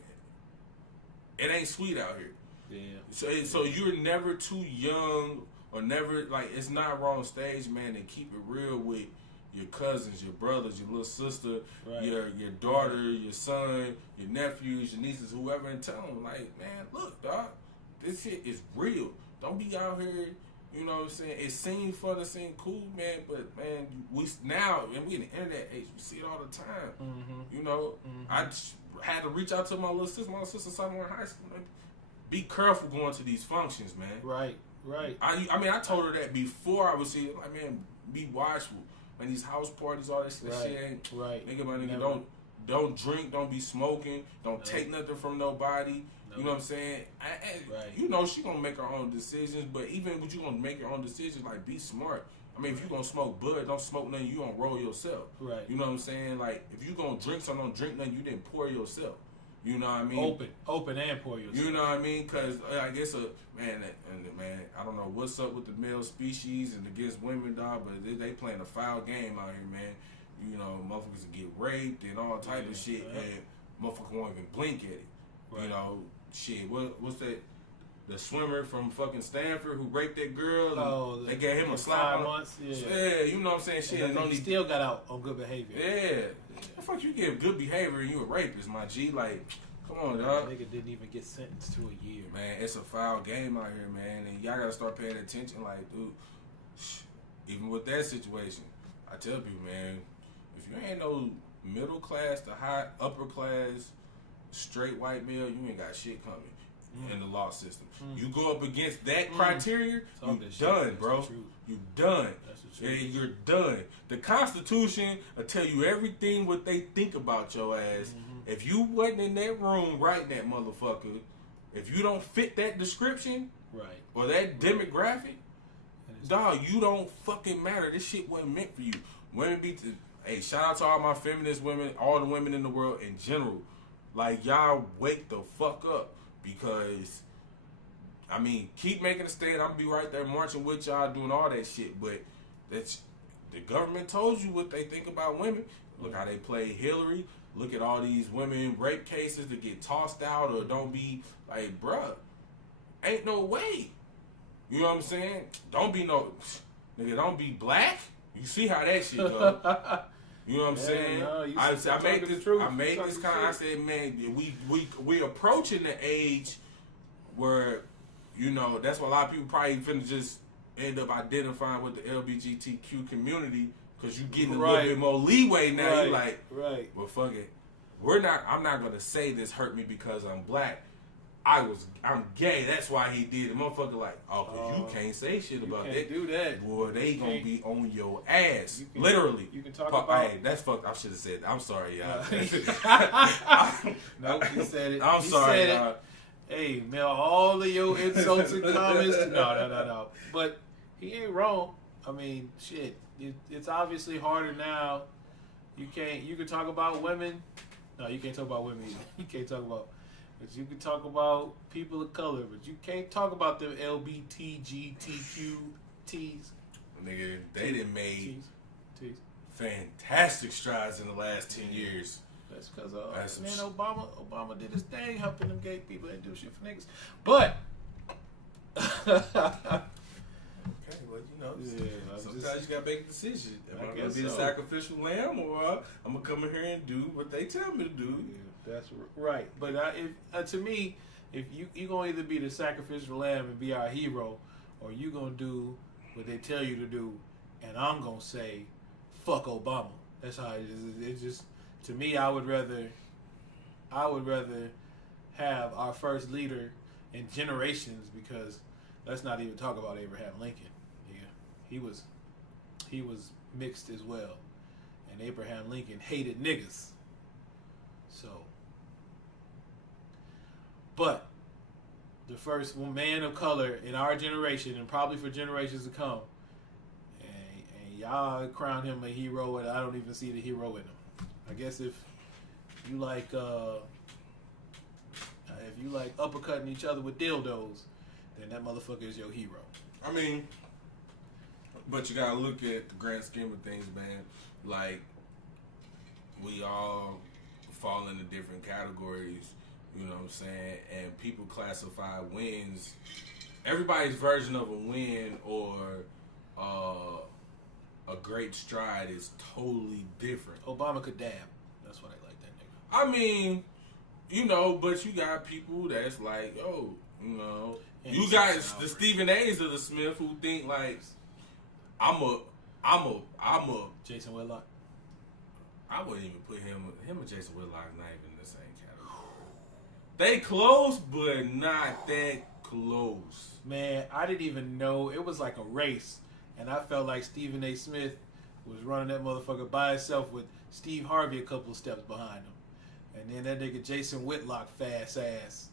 it ain't sweet out here. Yeah. So you're never too young, or never, like, it's not wrong stage, man, and keep it real with your cousins, your brothers, your little sister, your daughter, your son, your nephews, your nieces, whoever, and tell them, like, man, look, dog, this shit is real. Don't be out here, you know what I'm saying? It seems fun, it seems cool, man, but, man, we now, and we in the internet age, we see it all the time. You know, I had to reach out to my little sister. My little sister sophomore in high school. Man, be careful going to these functions, man. Right. I mean, I told her that before I was here. Like, man, be watchful. Man, these house parties, all this shit ain't. Nigga, my nigga, don't drink, don't be smoking, don't take nothing from nobody. You know what I'm saying? You know she gonna make her own decisions, but even when you gonna make your own decisions, like, be smart. I mean, if you gonna smoke bud, don't smoke nothing you gonna roll yourself. You know what I'm saying? Like, if you gonna drink something, don't drink nothing you didn't pour yourself. You know what I mean? Open and pour yourself. You know what I mean? Because I guess man, I don't know what's up with the male species and against women, dog, but they playing a foul game out here, man. You know, motherfuckers get raped and all type of shit, and motherfuckers won't even blink at it. You know, shit. What's that? The swimmer from fucking Stanford who raped that girl. They gave him a slap 5 months. Yeah, you know what I'm saying? Shit, and he still got out on good behavior. Yeah. The fuck you give good behavior and you a rapist, my G? Like, come on, dog. Nigga didn't even get sentenced to a year. Man, it's a foul game out here, man, and y'all gotta start paying attention. Like, dude, even with that situation, I tell people, man, if you ain't no middle class to high upper class straight white male, you ain't got shit coming in the law system. You go up against that criteria, you done, bro. You done. And you're done. The Constitution will tell you everything what they think about your ass. If you wasn't in that room writing that motherfucker, if you don't fit that description, or that demographic, dog, you don't fucking matter. This shit wasn't meant for you. Women hey, shout out to all my feminist women, all the women in the world in general. Like, y'all wake the fuck up, because, I mean, keep making a stand. I'm gonna be right there marching with y'all, doing all that shit. But that's, the government told you what they think about women. Look how they play Hillary. Look at all these women rape cases that get tossed out or don't be, like, bruh, ain't no way. You know what I'm saying? Don't be don't be black. You see how that shit go. You know what I'm saying? No, I made this kind. I said, man, we approaching the age where, you know, that's why a lot of people probably finna just end up identifying with the LGBTQ community, because you getting a little bit more leeway now. You like, well, fuck it. I'm not gonna say this hurt me because I'm black. I'm gay. That's why he did it. Motherfucker like, oh, 'cause you can't say shit about that. Do that. Boy, they gonna be on your ass. Literally. You can talk about. Hey, that's fucked. I should have said. I'm sorry, y'all. Nope, he said it. I'm sorry, y'all. Hey, mail all of your insults and comments. No. But he ain't wrong. I mean, shit. It's obviously harder now. You can talk about women. No, you can't talk about women either. You can't talk about. But you can talk about people of color, but you can't talk about them LBTGTQTs. Nigga, they done made fantastic strides in the last 10 years. That's because Obama did his thing helping them gay people and do shit for niggas. But okay, well, you know, sometimes you gotta make a decision. Am I gonna be a sacrificial lamb, or I'm gonna come in here and do what they tell me to do? Yeah, that's right. But to me, if you gonna either be the sacrificial lamb and be our hero, or you gonna do what they tell you to do, and I'm gonna say, fuck Obama. That's how it is. It's just, to me, I would rather have our first leader in generations, because let's not even talk about Abraham Lincoln. Yeah, he was mixed as well, and Abraham Lincoln hated niggas. So, but the first man of color in our generation, and probably for generations to come, and y'all crown him a hero, and I don't even see the hero in him. I guess if you like uppercutting each other with dildos, then that motherfucker is your hero. I mean, but you gotta look at the grand scheme of things, man. Like, we all fall into different categories, you know what I'm saying? And people classify wins. Everybody's version of a win or a great stride is totally different. Obama could dab. That's why they like that nigga. I mean, you know, but you got people that's like, yo, you know, and you got the Stephen A's of the Smith who think like, I'm a Jason Whitlock. I wouldn't even put him and Jason Whitlock not even in the same category. They close, but not that close. Man, I didn't even know. It was like a race, and I felt like Stephen A. Smith was running that motherfucker by himself with Steve Harvey a couple of steps behind him. And then that nigga Jason Whitlock, fat ass,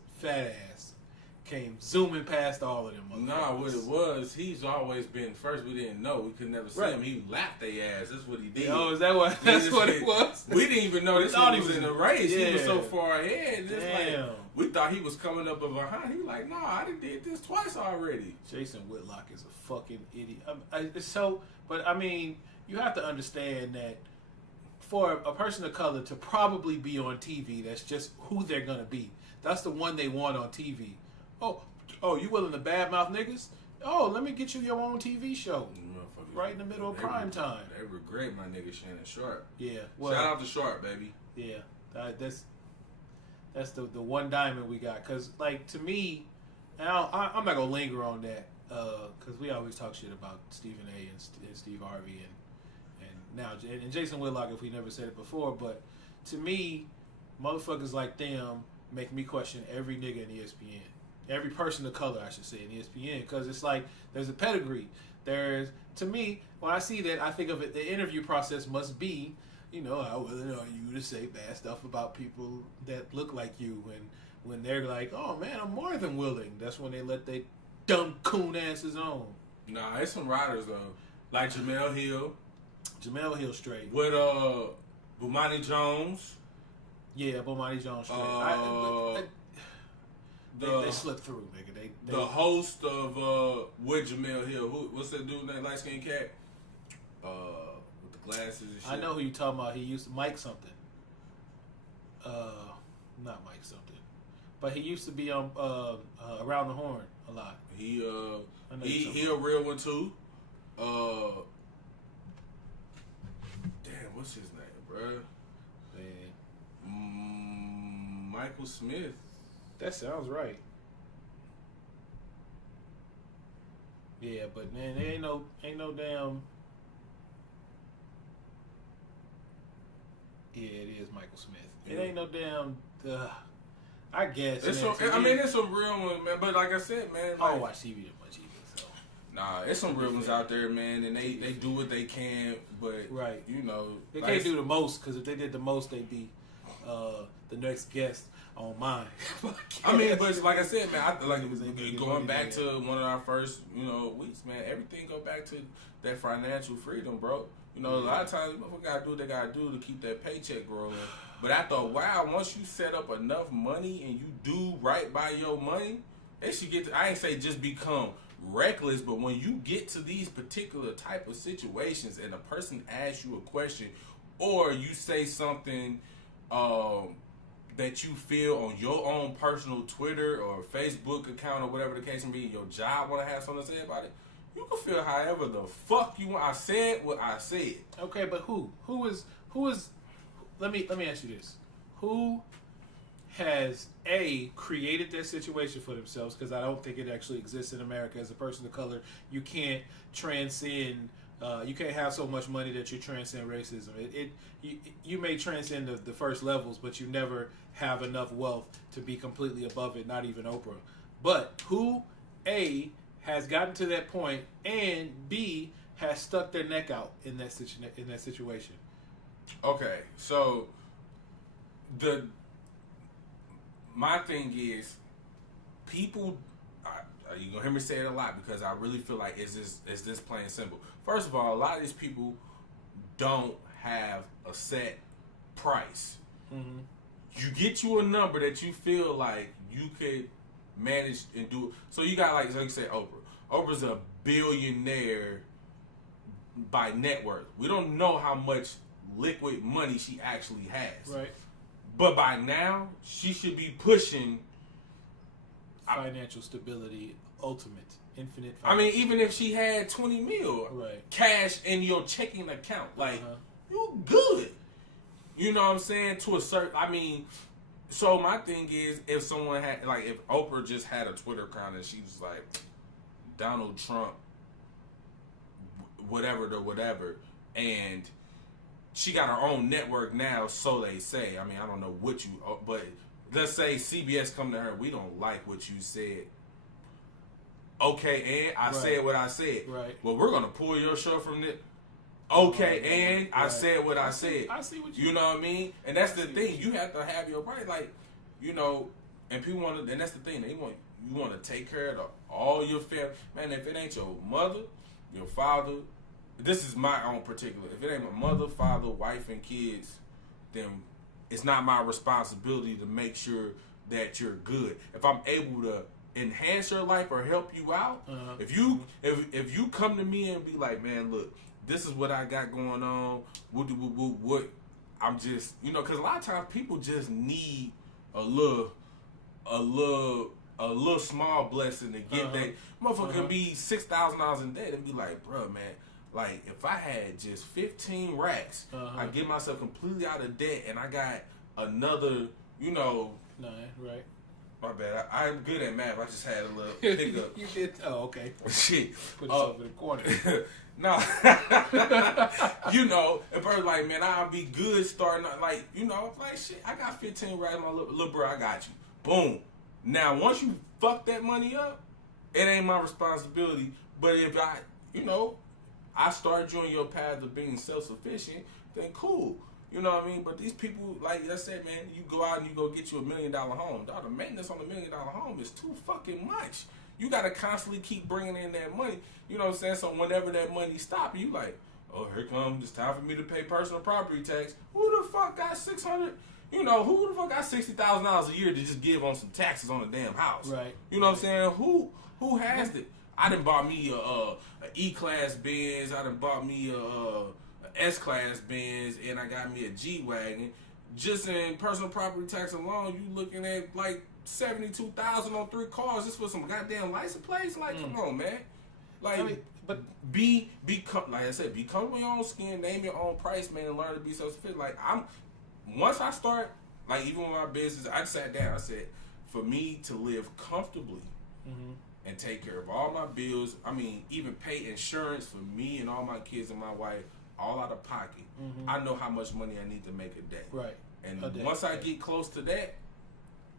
came zooming past all of them motherfuckers. Nah, what it was, he's always been first. We didn't know. We could never see him. He lapped their ass. That's what he did. Oh, is that what? That's what it was? We didn't even know this nigga was in the race. Yeah. He was so far ahead. Damn. Like, we thought he was coming up behind. He was like, nah, I done did this twice already. Jason Whitlock is a fucking idiot. But I mean, you have to understand that for a person of color to probably be on TV, that's just who they're gonna be. That's the one they want on TV. Oh, you willing to badmouth niggas? Oh, let me get you your own TV show. Right in the middle of prime time. They regret my nigga Shannon Sharp. Yeah. Well, shout out to Sharp, baby. Yeah. That's the one diamond we got. Because, like, to me, and I'm not going to linger on that, because we always talk shit about Stephen A. and Steve Harvey and now and Jason Whitlock, if we never said it before. But to me, motherfuckers like them make me question every nigga in ESPN. Every person of color, I should say, in ESPN, because it's like there's a pedigree. To me, when I see that, I think of it. The interview process must be, how willing are you to say bad stuff about people that look like you? And when they're like, "Oh man, I'm more than willing," that's when they let they dumb coon asses on. Nah, it's some riders though, like Jamel Hill. Jamel Hill straight. With Bomani Jones. Yeah, Bomani Jones straight. They slipped through, nigga. The host of with Jamel Hill, what's that dude named light skinned cat? With the glasses and shit. I know who you talking about. He used to Mike something. Not Mike something, but he used to be on Around the Horn a lot. He a real one too. Damn, what's his name, bruh? Michael Smith. That sounds right. Yeah, but man, there ain't no damn. Yeah, it is Michael Smith. Yeah. It ain't no damn. I guess. It's man, I mean, it's some real ones, man. But like I said, man, I don't like, watch TV that much either. So. nah, it's some real ones out there, man, and they do what they can, but right, you know, they can't do the most because if they did the most, they'd be the next guest on mine. I mean, but like I said, man, going back to one of our first, weeks, man. Everything go back to that financial freedom, bro. You know, a lot of times, motherfuckers gotta do what they gotta do to keep that paycheck growing. But after a while, once you set up enough money and you do right by your money, they should get to, I ain't say just become reckless, but when you get to these particular type of situations and a person asks you a question or you say something that you feel on your own personal Twitter or Facebook account or whatever the case may be, your job want to have something to say about it, you can feel however the fuck you want. I said what I said. Okay, but who is let me ask you this. Who has created that situation for themselves? Because I don't think it actually exists in America. As a person of color, you can't transcend. You can't have so much money that you transcend racism. You may transcend the first levels, but you never have enough wealth to be completely above it. Not even Oprah. But who has gotten to that point, and B has stuck their neck out in that situation. Okay, so my thing is, people, you're gonna hear me say it a lot because I really feel like it's this plain simple. First of all, a lot of these people don't have a set price. Mm-hmm. You get you a number that you feel like you could manage and do it. So you got like you said, Oprah. Oprah's a billionaire by net worth. We don't know how much liquid money she actually has. Right. But by now, she should be pushing financial stability, ultimate, infinite. I mean, even if she had 20 mil cash in your checking account, like, you good. You know what I'm saying? To a certain, I mean, so my thing is, if someone had, like, if Oprah just had a Twitter account and she was like, Donald Trump, whatever, and she got her own network now, so they say. I mean, I don't know what but let's say CBS come to her, we don't like what you said. Okay, and I said what I said. Right. Well, we're going to pull your show from this. Okay, and I said what I said. I see what you know what I mean? And that's the thing. You have to have your right, like, and people want to, and that's the thing. You want to take care of all your family. Man, if it ain't your mother, your father, this is my own particular. If it ain't my mother, father, wife, and kids, then it's not my responsibility to make sure that you're good. If I'm able to enhance your life or help you out, if you come to me and be like, man, look, this is what I got going on. What I'm just, because a lot of times people just need a little small blessing to get that. Motherfucker can be $6,000 in debt and be like, bro, man, like if I had just 15 racks, I get myself completely out of debt and I got another, right. My bad. I'm good at math. I just had a little hiccup. You did? Oh, okay. Shit. Put yourself in the corner. No. A person like, man, I'll be good starting, like, like, shit, I got 15 racks, my little bro, I got you. Boom. Now, once you fuck that money up, it ain't my responsibility. But if I start you on your path of being self-sufficient, then cool. You know what I mean? But these people, like I said, man, you go out and you go get you $1 million home. Dog, the maintenance on $1 million home is too fucking much. You got to constantly keep bringing in that money. You know what I'm saying? So whenever that money stops, you like, oh, here comes, it's time for me to pay personal property tax. Who the fuck got $600? Who the fuck got $60,000 a year to just give on some taxes on a damn house? Right. You know what I'm saying? Who has it? I done bought me a E-Class Benz. I done bought me a S-Class Benz, and I got me a G-Wagon. Just in personal property tax alone, you looking at like $72,000 on 3 cars just for some goddamn license plates. Like, come on, man. Like, but like I said, be comfortable in your own skin, name your own price, man, and learn to be self-sufficient. Like, once I start, like, even with my business, I sat down. I said, for me to live comfortably and take care of all my bills, I mean, even pay insurance for me and all my kids and my wife, all out of pocket. I know how much money I need to make a day. Right. And once I get close to that,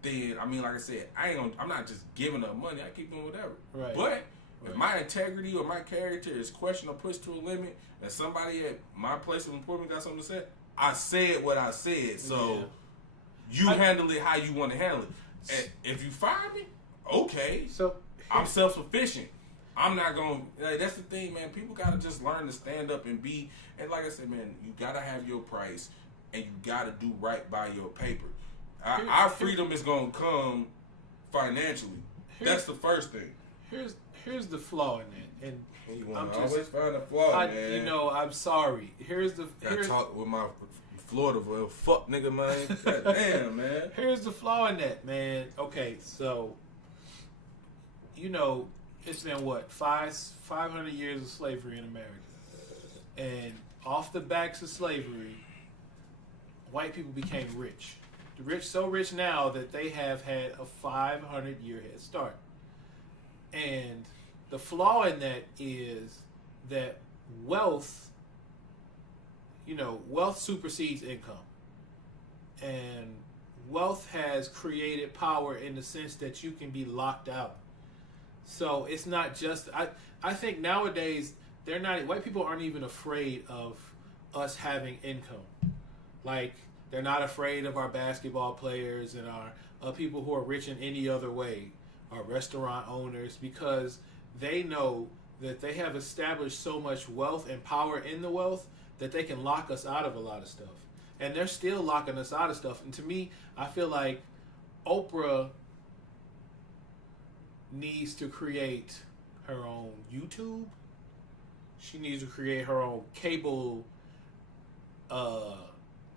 then I mean, like I said, I'm not just giving up money. I keep doing whatever. Right. But if my integrity or my character is questioned or pushed to a limit, and somebody at my place of employment got something to say, I said what I said. So you handle it how you want to handle it. And if you fire me, okay. So I'm self-sufficient. I'm not going to... Like, that's the thing, man. People got to just learn to stand up and be... And like I said, man, you got to have your price, and you got to do right by your paper. Our freedom is going to come financially. That's the first thing. Here's the flaw in that. And you want to always find a flaw, man. You know, I'm sorry. I talk with my Florida boy. Fuck, nigga, man. God damn, man. Here's the flaw in that, man. Okay, so... You know... It's been, 500 years of slavery in America. And off the backs of slavery, white people became rich. So rich now that they have had a 500-year head start. And the flaw in that is that wealth supersedes income. And wealth has created power in the sense that you can be locked out. So it's not just I think nowadays white people aren't even afraid of us having income. Like they're not afraid of our basketball players and our people who are rich in any other way, our restaurant owners, because they know that they have established so much wealth and power in the wealth that they can lock us out of a lot of stuff. And they're still locking us out of stuff. And to me, I feel like Oprah needs to create her own YouTube. She needs to create her own cable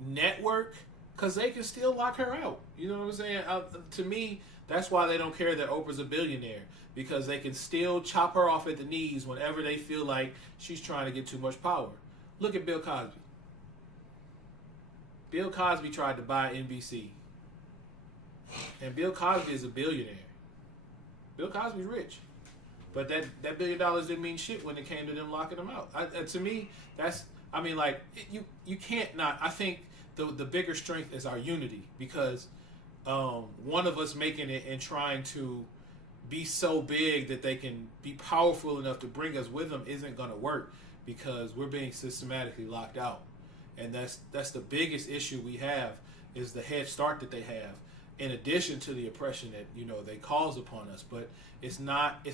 network, because they can still lock her out. You know what I'm saying? To me, that's why they don't care that Oprah's a billionaire, because they can still chop her off at the knees whenever they feel like she's trying to get too much power. Look at Bill Cosby. Bill Cosby tried to buy NBC. And Bill Cosby is a billionaire. Bill Cosby's rich, but that $1 billion didn't mean shit when it came to them locking him out. To me, you can't not. I think the bigger strength is our unity, because one of us making it and trying to be so big that they can be powerful enough to bring us with them isn't going to work, because we're being systematically locked out, and that's the biggest issue we have, is the head start that they have, in addition to the oppression that they cause upon us. But it's not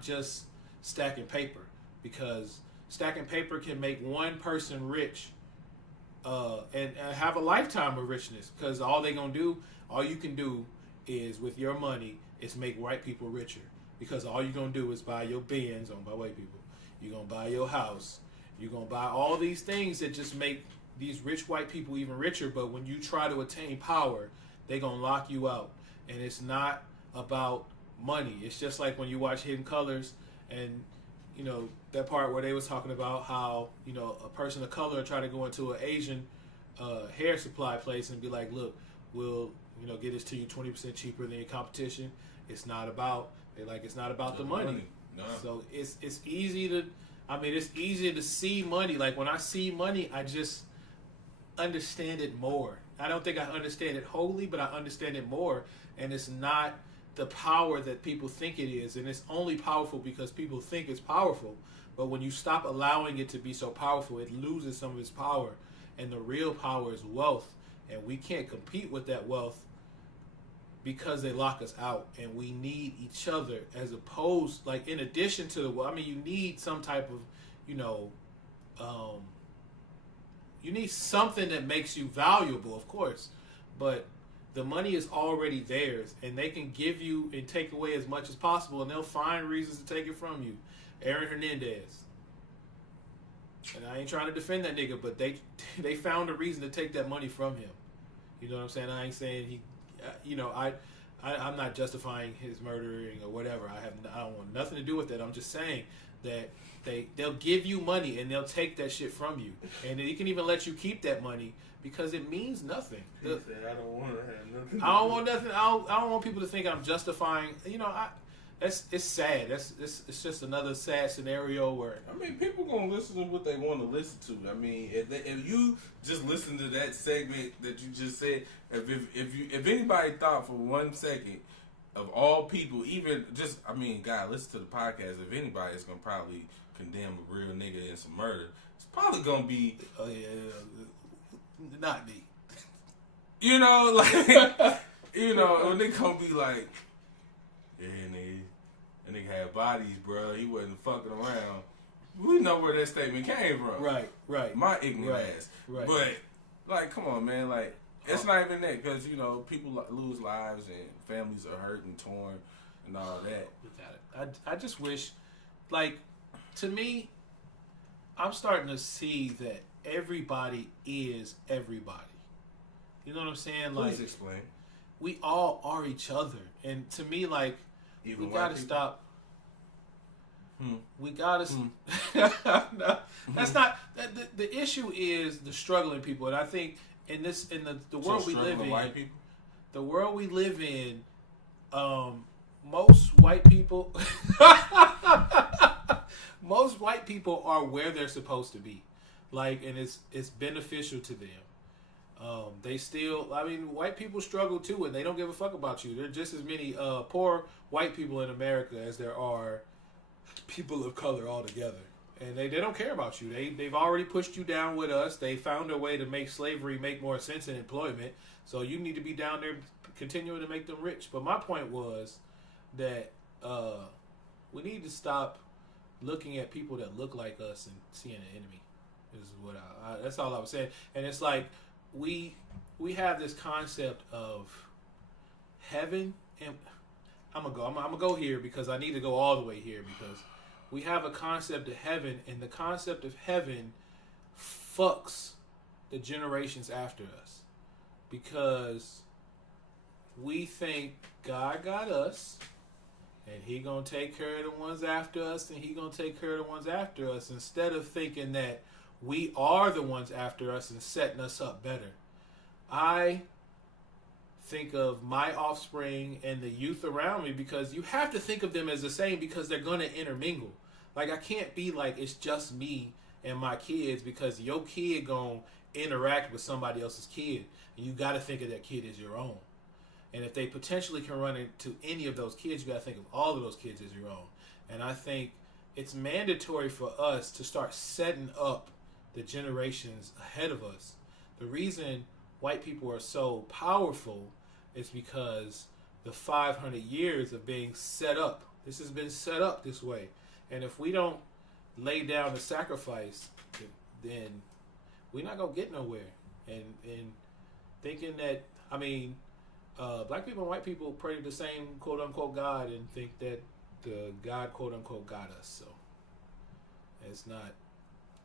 just stacking paper, because stacking paper can make one person rich and have a lifetime of richness, because all you can do is, with your money, is make white people richer, because all you're gonna do is buy your Benz owned by white people. You're gonna buy your house. You're gonna buy all these things that just make these rich white people even richer. But when you try to attain power, they're going to lock you out. And it's not about money. It's just like when you watch Hidden Colors, and, that part where they was talking about how, a person of color try to go into an Asian hair supply place and be like, look, we'll, get this to you 20% cheaper than your competition. It's not about the money. No. So it's easy to see money. Like when I see money, I just understand it more. I don't think I understand it wholly, but I understand it more. And it's not the power that people think it is. And it's only powerful because people think it's powerful. But when you stop allowing it to be so powerful, it loses some of its power. And the real power is wealth. And we can't compete with that wealth because they lock us out. And we need each other, as opposed, like, in addition to you need some type of, you need something that makes you valuable, of course, but the money is already theirs, and they can give you and take away as much as possible, and they'll find reasons to take it from you. Aaron Hernandez. And I ain't trying to defend that nigga, but they found a reason to take that money from him. You know what I'm saying? I ain't saying I'm not justifying his murdering or whatever. I don't want nothing to do with that. I'm just saying that they'll give you money and they'll take that shit from you, and they can even let you keep that money because it means nothing. He said, I don't want to have nothing. I don't want nothing. I don't want people to think I'm justifying. it's sad. It's just another sad scenario where I mean, people gonna listen to what they want to listen to. I mean, if you just listen to that segment that you just said, if anybody thought for 1 second of all people, even just God, listen to the podcast. If anybody is gonna probably condemn a real nigga in some murder, it's probably gonna be not me. You know, like when they gonna be like, yeah, nigga, that nigga had bodies, bro. He wasn't fucking around. We know where that statement came from. Right. My ignorant ass. Right. But, like, come on, man. Like, it's not even that. Because, people lose lives and families are hurt and torn and all that. I just wish, like, to me, I'm starting to see that everybody is everybody. You know what I'm saying? Please like, explain. We all are each other. And to me, like, Even we gotta people? stop. We gotta. No, that's not. The issue is the struggling people, and I think in the world we live in, white people? the world we live in, most white people, most white people are where they're supposed to be, like, and it's beneficial to them. They still, white people struggle too, and they don't give a fuck about you. There are just as many poor white people in America as there are people of color altogether. And they don't care about you. They've already pushed you down with us. They found a way to make slavery make more sense in employment. So you need to be down there continuing to make them rich. But my point was that we need to stop looking at people that look like us and seeing an enemy. Is what that's all I was saying. And it's like, we have this concept of heaven, and I'm gonna go here because I need to go all the way here, because we have a concept of heaven, and the concept of heaven fucks the generations after us, because we think God got us and he gonna take care of the ones after us, and he gonna take care of the ones after us, instead of thinking that we are the ones after us and setting us up better. I think of my offspring and the youth around me, because you have to think of them as the same, because they're going to intermingle. Like, I can't be like, it's just me and my kids, because your kid going to interact with somebody else's kid. And you got to think of that kid as your own. And if they potentially can run into any of those kids, you got to think of all of those kids as your own. And I think it's mandatory for us to start setting up the generations ahead of us. The reason white people are so powerful is because the 500 years of being set up. This has been set up this way. And if we don't lay down the sacrifice, then we're not going to get nowhere. And thinking that, black people and white people pray to the same quote-unquote God and think that the God quote-unquote got us. So it's not.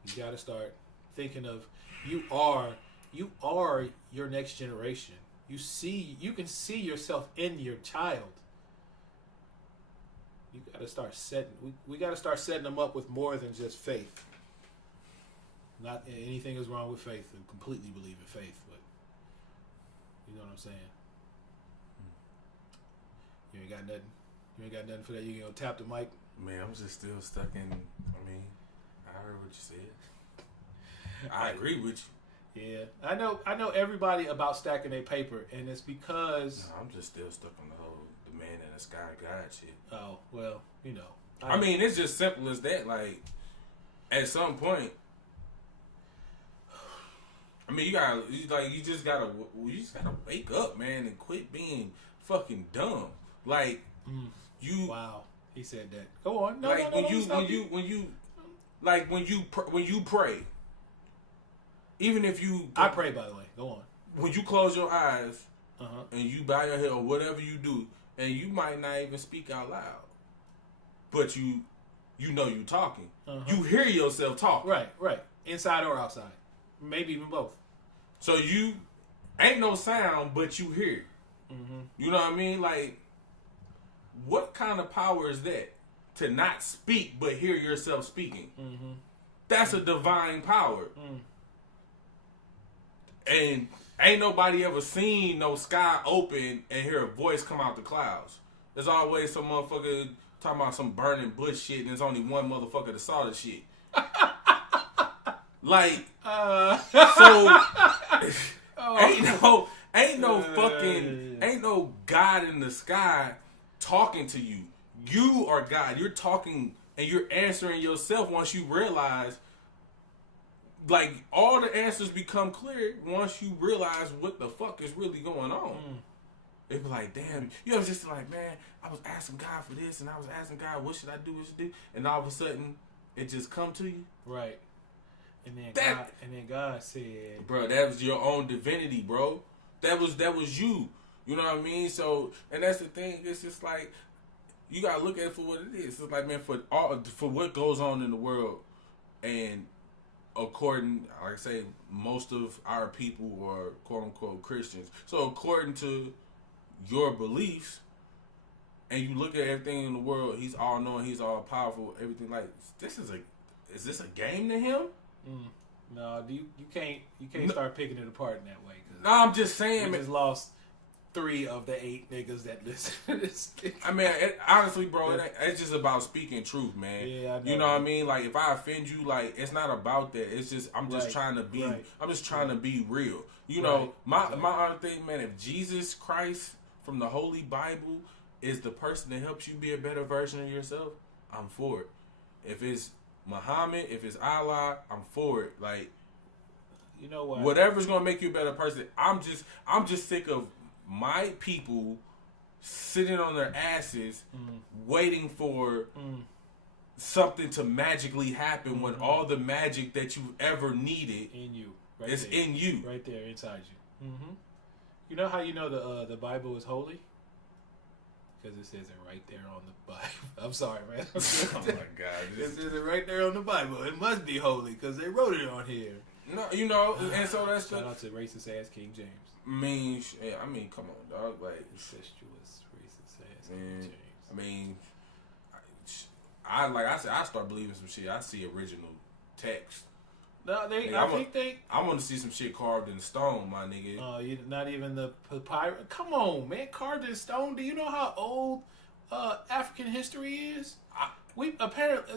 You got to start thinking of you are your next generation. You can see yourself in your child. You got to start setting. We got to start setting them up with more than just faith. Not anything is wrong with faith. I completely believe in faith, but you know what I'm saying. You ain't got nothing. You ain't got nothing for that. You gonna tap the mic? Man, I'm just still stuck in. I heard what you said. I agree with you. Yeah, I know everybody about stacking their paper, and it's because I'm just still stuck on the whole the man in the sky God shit. Oh well, it's just simple as that. Like, at some point, you just gotta wake up, man, and quit being fucking dumb. Like, you. Wow, he said that. Go on. No, like, no, when you pray. Even if you... I pray, by the way. Go on. When you close your eyes and you bow your head or whatever you do, and you might not even speak out loud, but you know you talking. You hear yourself talking. Right. Inside or outside. Maybe even both. So you... Ain't no sound, but you hear. You know what I mean? Like, what kind of power is that? To not speak, but hear yourself speaking. That's a divine power. And ain't nobody ever seen no sky open and hear a voice come out the clouds. There's always some motherfucker talking about some burning bush shit, and there's only one motherfucker that saw the shit. Like, so ain't no God in the sky talking to you. You are God. You're talking and you're answering yourself once you realize. Like, all the answers become clear once you realize what the fuck is really going on. It be like, damn, you ever just like, man, I was asking God for this, and I was asking God, what should I do, and all of a sudden, it just come to you. Right. And then God said, bro, that was your own divinity, bro. That was you. You know what I mean? So, and that's the thing. It's just like, you gotta look at it for what it is. It's like, man, for what goes on in the world, and according, like I say, most of our people are quote unquote Christians. So according to your beliefs, and you look at everything in the world, he's all knowing, he's all powerful, everything. Like, is this a game to him? No, you can't start picking it apart in that way. No, I'm just saying, we just lost 3 of the 8 niggas that listen to this thing. I mean, honestly, bro, it's just about speaking truth, man. Yeah, I know. You know what I mean? Like, if I offend you, like, it's not about that. It's just I'm just trying to be I'm just trying to be real. You know, my other thing, man, if Jesus Christ from the Holy Bible is the person that helps you be a better version of yourself, I'm for it. If it's Muhammad, if it's Allah, I'm for it. Like, you know what? Whatever's gonna make you a better person. I'm just sick of my people sitting on their asses waiting for something to magically happen when all the magic that you've ever needed in you is in you, right there inside you. You know how you know the Bible is holy? Because it says it right there on the Bible. I'm sorry, man. Oh my God! It says it right there on the Bible. It must be holy because they wrote it on here. No, you know, and so that's shout out to racist ass King James. I mean, come on, dog. Like, incestuous racist ass King James. I mean, I start believing some shit. I see original text. No, I want to see some shit carved in stone, my nigga. Not even the papyrus. Come on, man, carved in stone. Do you know how old African history is?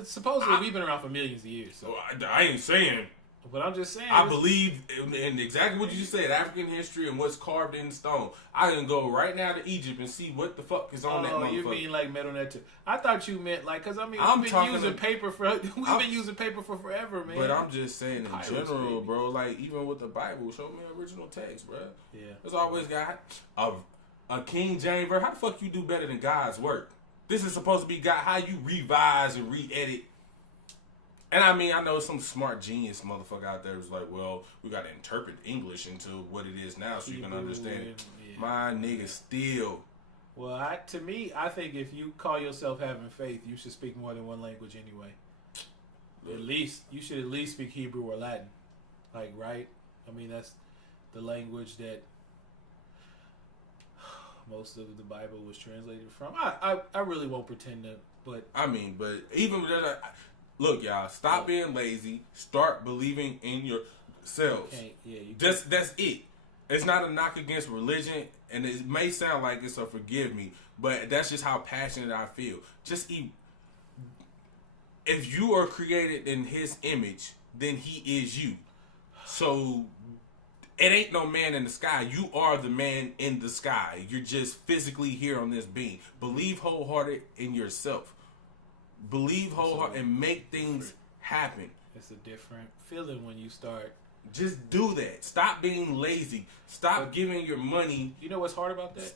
Supposedly we've been around for millions of years. So I ain't saying. But I'm just saying. I believe in exactly what you said, African history and what's carved in stone. I can go right now to Egypt and see what the fuck is on that motherfucker. You mean like metal net too? I thought you meant like, because I mean, we've been using paper for forever, man. But I'm just saying in general, bro, like even with the Bible, show me original text, bro. Yeah. It's always got a King James verse. How the fuck you do better than God's work? This is supposed to be God, how you revise and re-edit. And I mean, I know some smart genius motherfucker out there who's like, well, we got to interpret English into what it is now so you can understand it. Yeah. My nigga still. Well, to me, I think if you call yourself having faith, you should speak more than one language anyway. You should at least speak Hebrew or Latin. Like, right? I mean, that's the language that most of the Bible was translated from. I really won't pretend to, but... I mean, but even... Look, y'all, stop being lazy. Start believing in yourselves. That's it. It's not a knock against religion, and it may sound like it's a forgive me, but that's just how passionate I feel. Just if you are created in His image, then He is you. So it ain't no man in the sky. You are the man in the sky. You're just physically here on this being. Believe wholehearted in yourself. Believe wholeheartedly and make things happen. It's a different feeling when you start. Just do that. Stop being lazy. Stop giving your money. You know what's hard about that?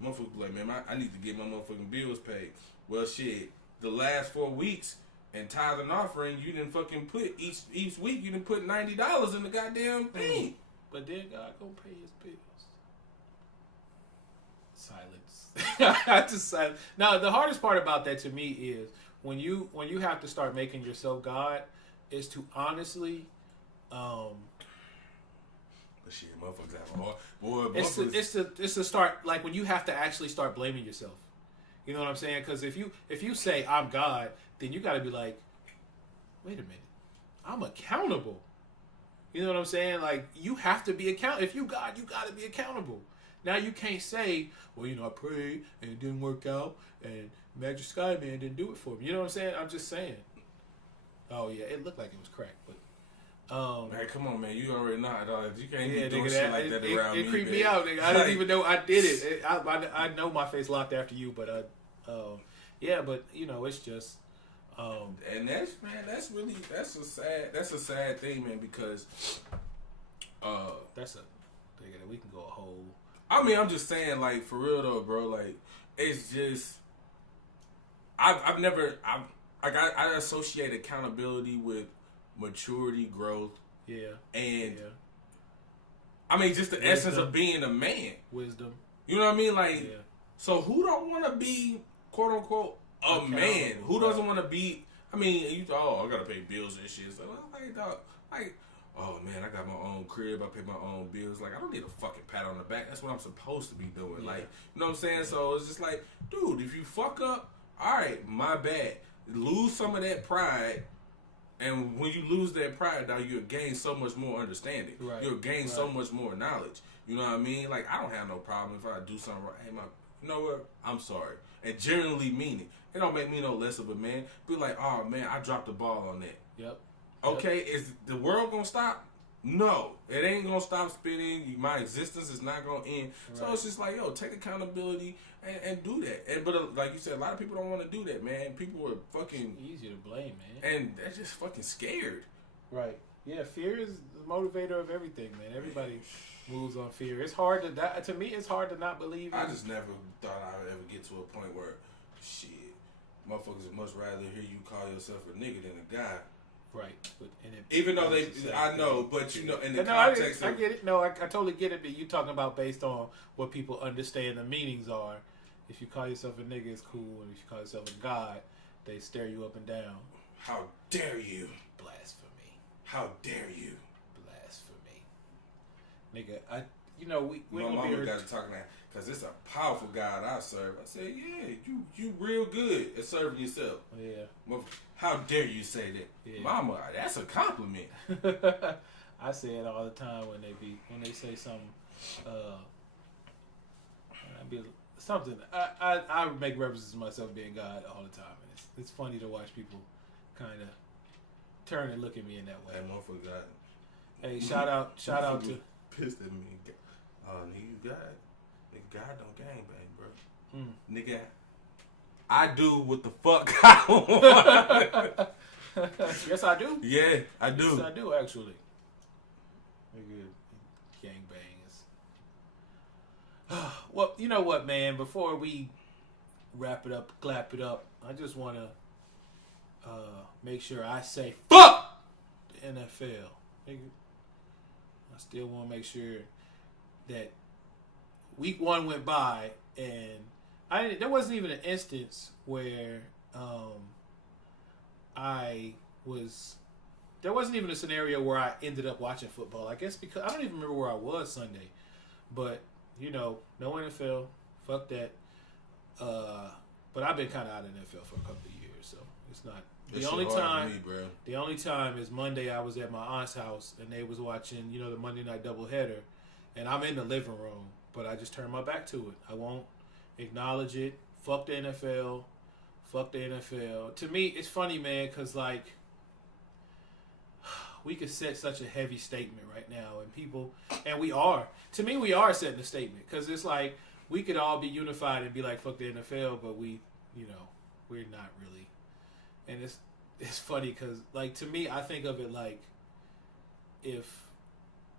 Motherfucker like, man, I need to get my motherfucking bills paid. Well, shit, the last 4 weeks and tithe and offering, you didn't fucking put each week. You didn't put $90 in the goddamn thing. But then God gonna pay His bills. Silence. Just silence. Now, the hardest part about that to me is when you have to start making yourself God, is to honestly, but shit, motherfuckers have hard. Boy, it's to start, like, when you have to actually start blaming yourself. You know what I'm saying? Because if you say I'm God, then you got to be like, wait a minute, I'm accountable. You know what I'm saying? Like, you have to be accountable. If you God, you got to be accountable. Now you can't say, well, I prayed and it didn't work out, and Magic Sky Man didn't do it for me. You know what I'm saying? I'm just saying. Oh yeah, it looked like it was cracked, but. Man, come on, man. You already know, dog. You can't be Yeah, doing nigga, shit like that around me. It creeped man. me out, nigga. I didn't even know I did it. I know my face locked after you, but yeah, but it's just. And that's a sad thing, man, because That's a nigga. We can go a whole. I mean, I'm just saying, like, for real though, bro. Like, it's just I associate accountability with maturity, growth. Yeah. And I mean, just the essence of being a man. Wisdom. You know what I mean? Like, so who don't want to be, quote unquote, a man? Who doesn't want to be? I mean, you thought, I gotta pay bills and shit. So like, dog, like, oh man, I got my own crib. I pay my own bills. Like, I don't need a fucking pat on the back. That's what I'm supposed to be doing. Yeah. Like, you know what I'm saying? So it's just like, dude, if you fuck up, all right, my bad. Lose some of that pride. And when you lose that pride, now you'll gain so much more understanding. Right. You'll gain so much more knowledge. You know what I mean? Like, I don't have no problem if I do something right. Hey, you know what? I'm sorry. And genuinely mean it. It don't make me no less of a man. Be like, oh, man, I dropped the ball on that. Yep. Okay, is the world going to stop? No. It ain't going to stop spinning. My existence is not going to end. Right. So it's just like, yo, take accountability and do that. But like you said, a lot of people don't want to do that, man. People are fucking... It's easy to blame, man. And they're just fucking scared. Right. Yeah, fear is the motivator of everything, man. Everybody moves on fear. It's hard to me, it's hard to not believe I just never thought I would ever get to a point where, shit, motherfuckers would much rather hear you call yourself a nigga than a guy. Right. Even though I know, but in the context I get it. No, I totally get it, but you talking about based on what people understand the meanings are. If you call yourself a nigga, it's cool, and if you call yourself a god, they stare you up and down. How dare you? Blasphemy. How dare you? Blasphemy. Nigga, we my mama got to talking that because it's a powerful God I serve. I said, yeah, you real good at serving yourself. Yeah. How dare you say that, Mama? That's a compliment. I say it all the time when they say something. I make references to myself being God all the time, and it's funny to watch people kind of turn and look at me in that way. That motherfucker God. Hey, shout out to pissed at me. Oh, nigga, you God. Nigga, God don't gangbang, bro. Nigga, I do what the fuck I want. Yes, I do. Yeah, I do. Yes, I do, actually. Nigga, gangbang is... Well, you know what, man? Before we wrap it up, clap it up, I just want to make sure I say fuck the NFL. Nigga, I still want to make sure that week 1 went by and there wasn't even an instance where there wasn't even a scenario where I ended up watching football. I guess because I don't even remember where I was Sunday, but no NFL, fuck that. But I've been kind of out of NFL for a couple of years, so it's not the only time. The only time is Monday. I was at my aunt's house and they was watching, the Monday night doubleheader, and I'm in the living room, but I just turned my back to it. I won't acknowledge it. Fuck the NFL. Fuck the NFL. To me, it's funny, man, because like we could set such a heavy statement right now, and we are. To me, we are setting a statement because it's like we could all be unified and be like, fuck the NFL, but we're not really. And it's funny because, like, to me, I think of it like if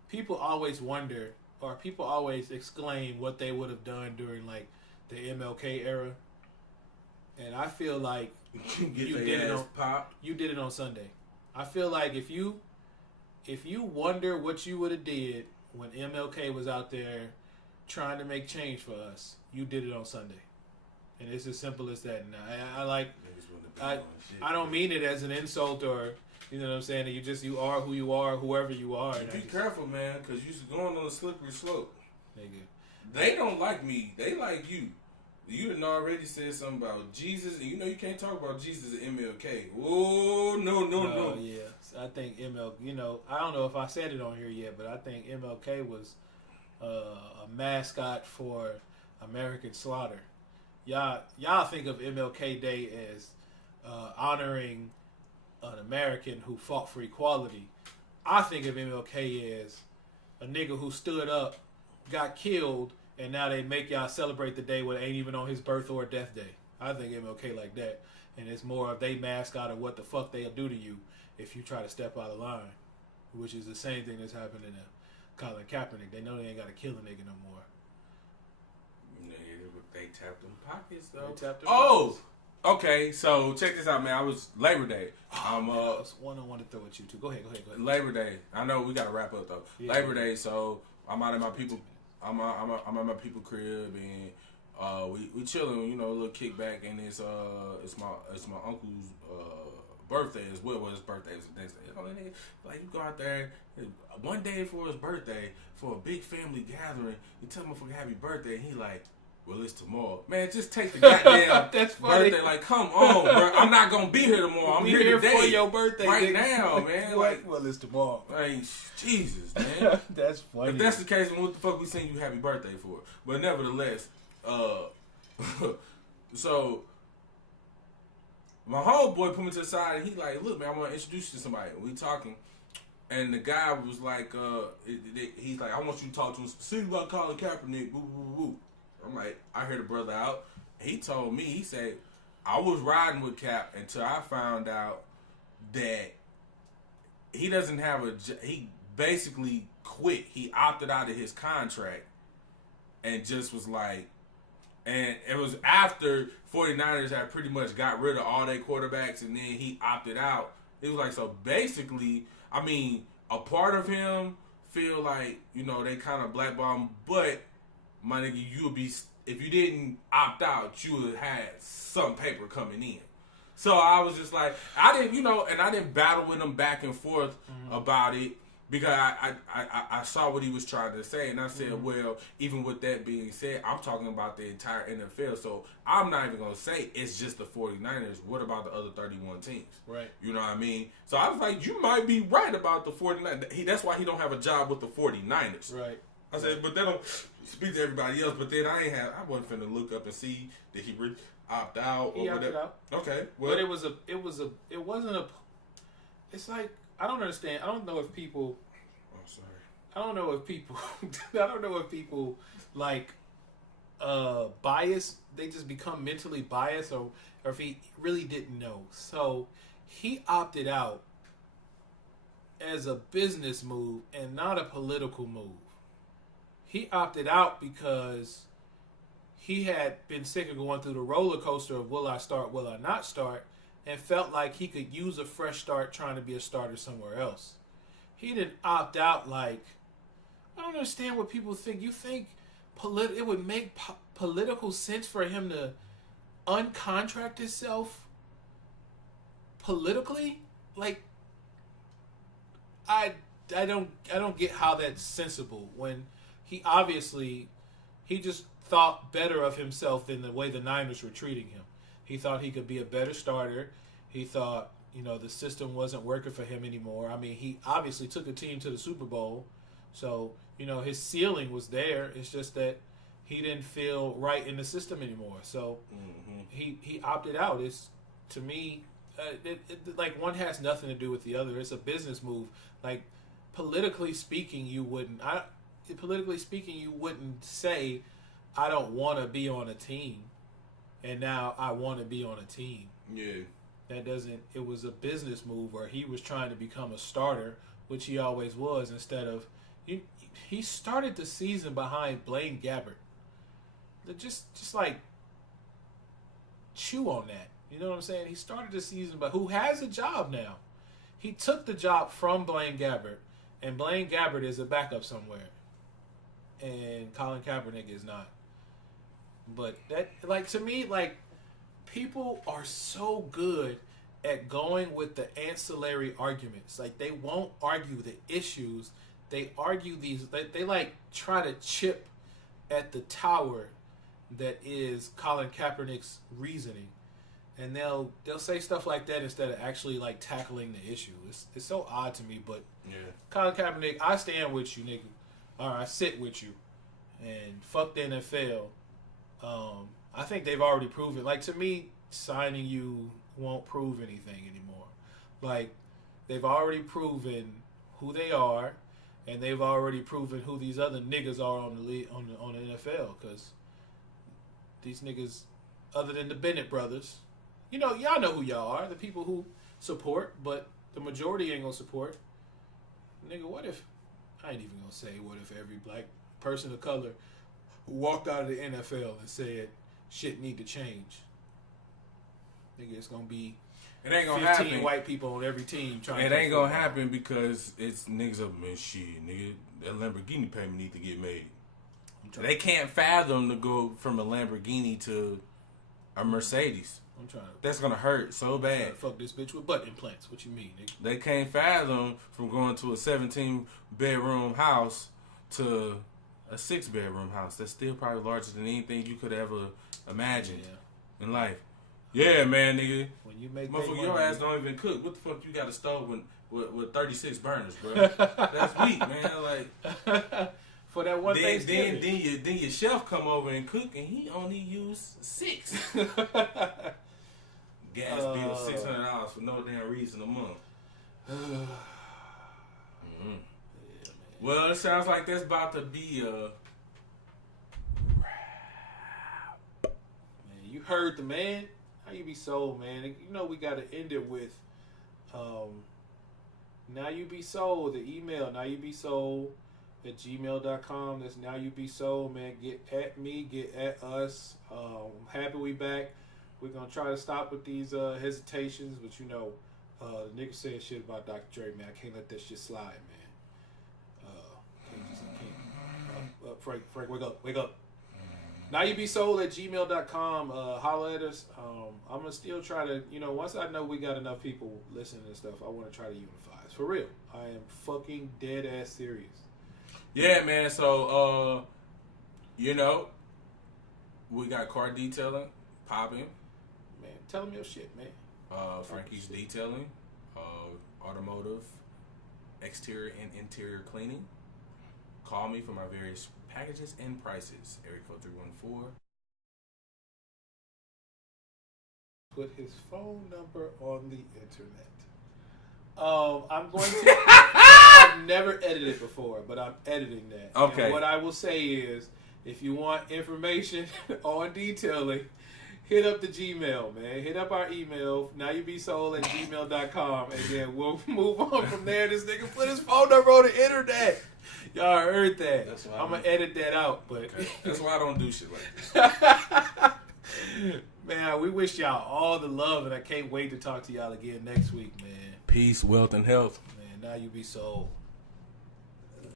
people always wonder or people always exclaim what they would have done during, like, the MLK era. And I feel like you did it on Sunday. I feel like if you wonder what you would have did when MLK was out there trying to make change for us, you did it on Sunday. And it's as simple as that. And I don't mean it as an insult or, you know what I'm saying, that you are who you are, whoever you are. Be careful, man, because you're going on a slippery slope. Nigga. They don't like me. They like you. You done already said something about Jesus, and you can't talk about Jesus at MLK. Oh, no. Yeah. I think I don't know if I said it on here yet, but I think MLK was a mascot for American slaughter. Y'all think of MLK Day as honoring an American who fought for equality. I think of MLK as a nigga who stood up, got killed, and now they make y'all celebrate the day when it ain't even on his birth or death day. I think MLK like that. And it's more of they mascot of what the fuck they'll do to you if you try to step out of line. Which is the same thing that's happening to Colin Kaepernick. They know they ain't got to kill a nigga no more. They tapped them pockets, though. They tapped them pockets. Okay, so check this out, man. I was Labor Day. That's one I want to throw at you too. Go ahead. Labor Day. I know we gotta wrap up though. Yeah. Labor Day. So I'm out at my people. I'm at my people crib and we chilling. You know, a little kickback, and it's my uncle's birthday as well. Well, his birthday is the next day. You know, like you go out there one day for his birthday for a big family gathering. You tell him for happy birthday, and he like. Well, it's tomorrow. Man, just take the goddamn That's funny. birthday. Like, come on, bro. I'm not going to be here tomorrow. I'm here today. For your birthday. Right now, man. Like, well, it's tomorrow. Like, Jesus, man. That's funny. If that's the case, then what the fuck we sing you happy birthday for? But nevertheless, so, my homeboy put me to the side, and he like, look, man, I want to introduce you to somebody. We talking. And the guy was like, he's like, I want you to talk to him specifically about Colin Kaepernick, boo, boo, boo, boo. I'm like, I heard the brother out. He told me, he said, I was riding with Cap until I found out that he doesn't have he basically quit. He opted out of his contract and just was like, and it was after 49ers had pretty much got rid of all their quarterbacks and then he opted out. It was like, so basically, I mean, a part of him feel like, you know, they kind of blackball him, but my nigga, you would be, if you didn't opt out, you would have had some paper coming in. So I was just like, I didn't battle with him back and forth about it because I saw what he was trying to say. And I said, well, even with that being said, I'm talking about the entire NFL. So I'm not even going to say it's just the 49ers. What about the other 31 teams? Right. You know what I mean? So I was like, you might be right about the 49ers. That's why he don't have a job with the 49ers. Right. I said, but that don't speak to everybody else. But then I wasn't finna look up and see did he really opt out or whatever. He opted out. Okay, well, but it wasn't a. It's like I don't understand. I don't know if people. I'm sorry. I don't know if people like bias. They just become mentally biased, or if he really didn't know. So he opted out as a business move and not a political move. He opted out because he had been sick of going through the roller coaster of will I start, will I not start, and felt like he could use a fresh start trying to be a starter somewhere else. He didn't opt out like, I don't understand what people think. You think it would make political sense for him to uncontract himself politically? Like, I don't get how that's sensible when he just thought better of himself than the way the Niners were treating him. He thought he could be a better starter. He thought, the system wasn't working for him anymore. I mean, he obviously took a team to the Super Bowl. So, his ceiling was there. It's just that he didn't feel right in the system anymore. So he opted out. It's, to me, like one has nothing to do with the other. It's a business move. Like, politically speaking, you wouldn't say, I don't want to be on a team, and now I want to be on a team. Yeah. It was a business move where he was trying to become a starter, which he always was, instead of, he started the season behind Blaine Gabbert. Just like, chew on that. You know what I'm saying? He started the season, but who has a job now? He took the job from Blaine Gabbert, and Blaine Gabbert is a backup somewhere. And Colin Kaepernick is not. But that, like, to me, like, people are so good at going with the ancillary arguments. Like, they won't argue the issues. They argue they like try to chip at the tower that is Colin Kaepernick's reasoning. And they'll say stuff like that instead of actually like tackling the issue. It's so odd to me, but yeah. Colin Kaepernick, I stand with you, nigga. All right, I sit with you. and fuck the NFL. I think they've already proven. Like, to me, signing you won't prove anything anymore. Like, they've already proven who they are, and they've already proven who these other niggas are on the league, on the NFL. Because these niggas, other than the Bennett brothers, y'all know who y'all are. The people who support, but the majority ain't gonna support. Nigga, what if, I ain't even gonna say what if every black person of color walked out of the NFL and said shit need to change. Nigga, it's gonna be it ain't gonna 15 happen. White people on every team trying. It ain't gonna happen because it's niggas up, man. Shit, nigga, that Lamborghini payment need to get made. They can't fathom to go from a Lamborghini to a Mercedes. I'm trying to. That's gonna hurt so bad. Fuck this bitch with butt implants. What you mean, nigga? They can't fathom from going to a 17-bedroom house to a 6-bedroom house. That's still probably larger than anything you could ever imagine in life. Yeah, man, nigga. When you make motherfucker, your ass don't even cook. What the fuck you got a stove with 36 burners, bro? That's weak, man. Like for that one Thanksgiving. Then your chef come over and cook, and he only used 6. Gas bill $600 for no damn reason a month. Well, it sounds like that's about to be a man. You heard the man. How you be sold, man? You know we gotta end it with now you be sold. The email now you be sold at gmail.com. That's now you be sold, man. Get at me, get at us. I'm happy we back. We're gonna try to stop with these hesitations, but the nigga said shit about Dr. Dre, man. I can't let that shit slide, man. Frank, wake up. Now you be sold at gmail.com. Holla at us. I'm gonna still try to, once I know we got enough people listening and stuff, I want to try to unify. For real, I am fucking dead ass serious. Yeah, man. So, we got car detailing popping. Man, tell them your shit, man. Frankie's Detailing, automotive, exterior and interior cleaning. Call me for my various packages and prices. Area code 314. Put his phone number on the internet. I'm going to. I've never edited before, but I'm editing that. Okay. And what I will say is, if you want information on detailing, hit up the Gmail, man. Hit up our email, nowyoubsold@gmail.com, and then we'll move on from there. This nigga put his phone number on the internet. Y'all heard that. I'm going to edit that out. But okay. That's why I don't do shit like this. Man, we wish y'all all the love, and I can't wait to talk to y'all again next week, man. Peace, wealth, and health. Man, now you be sold.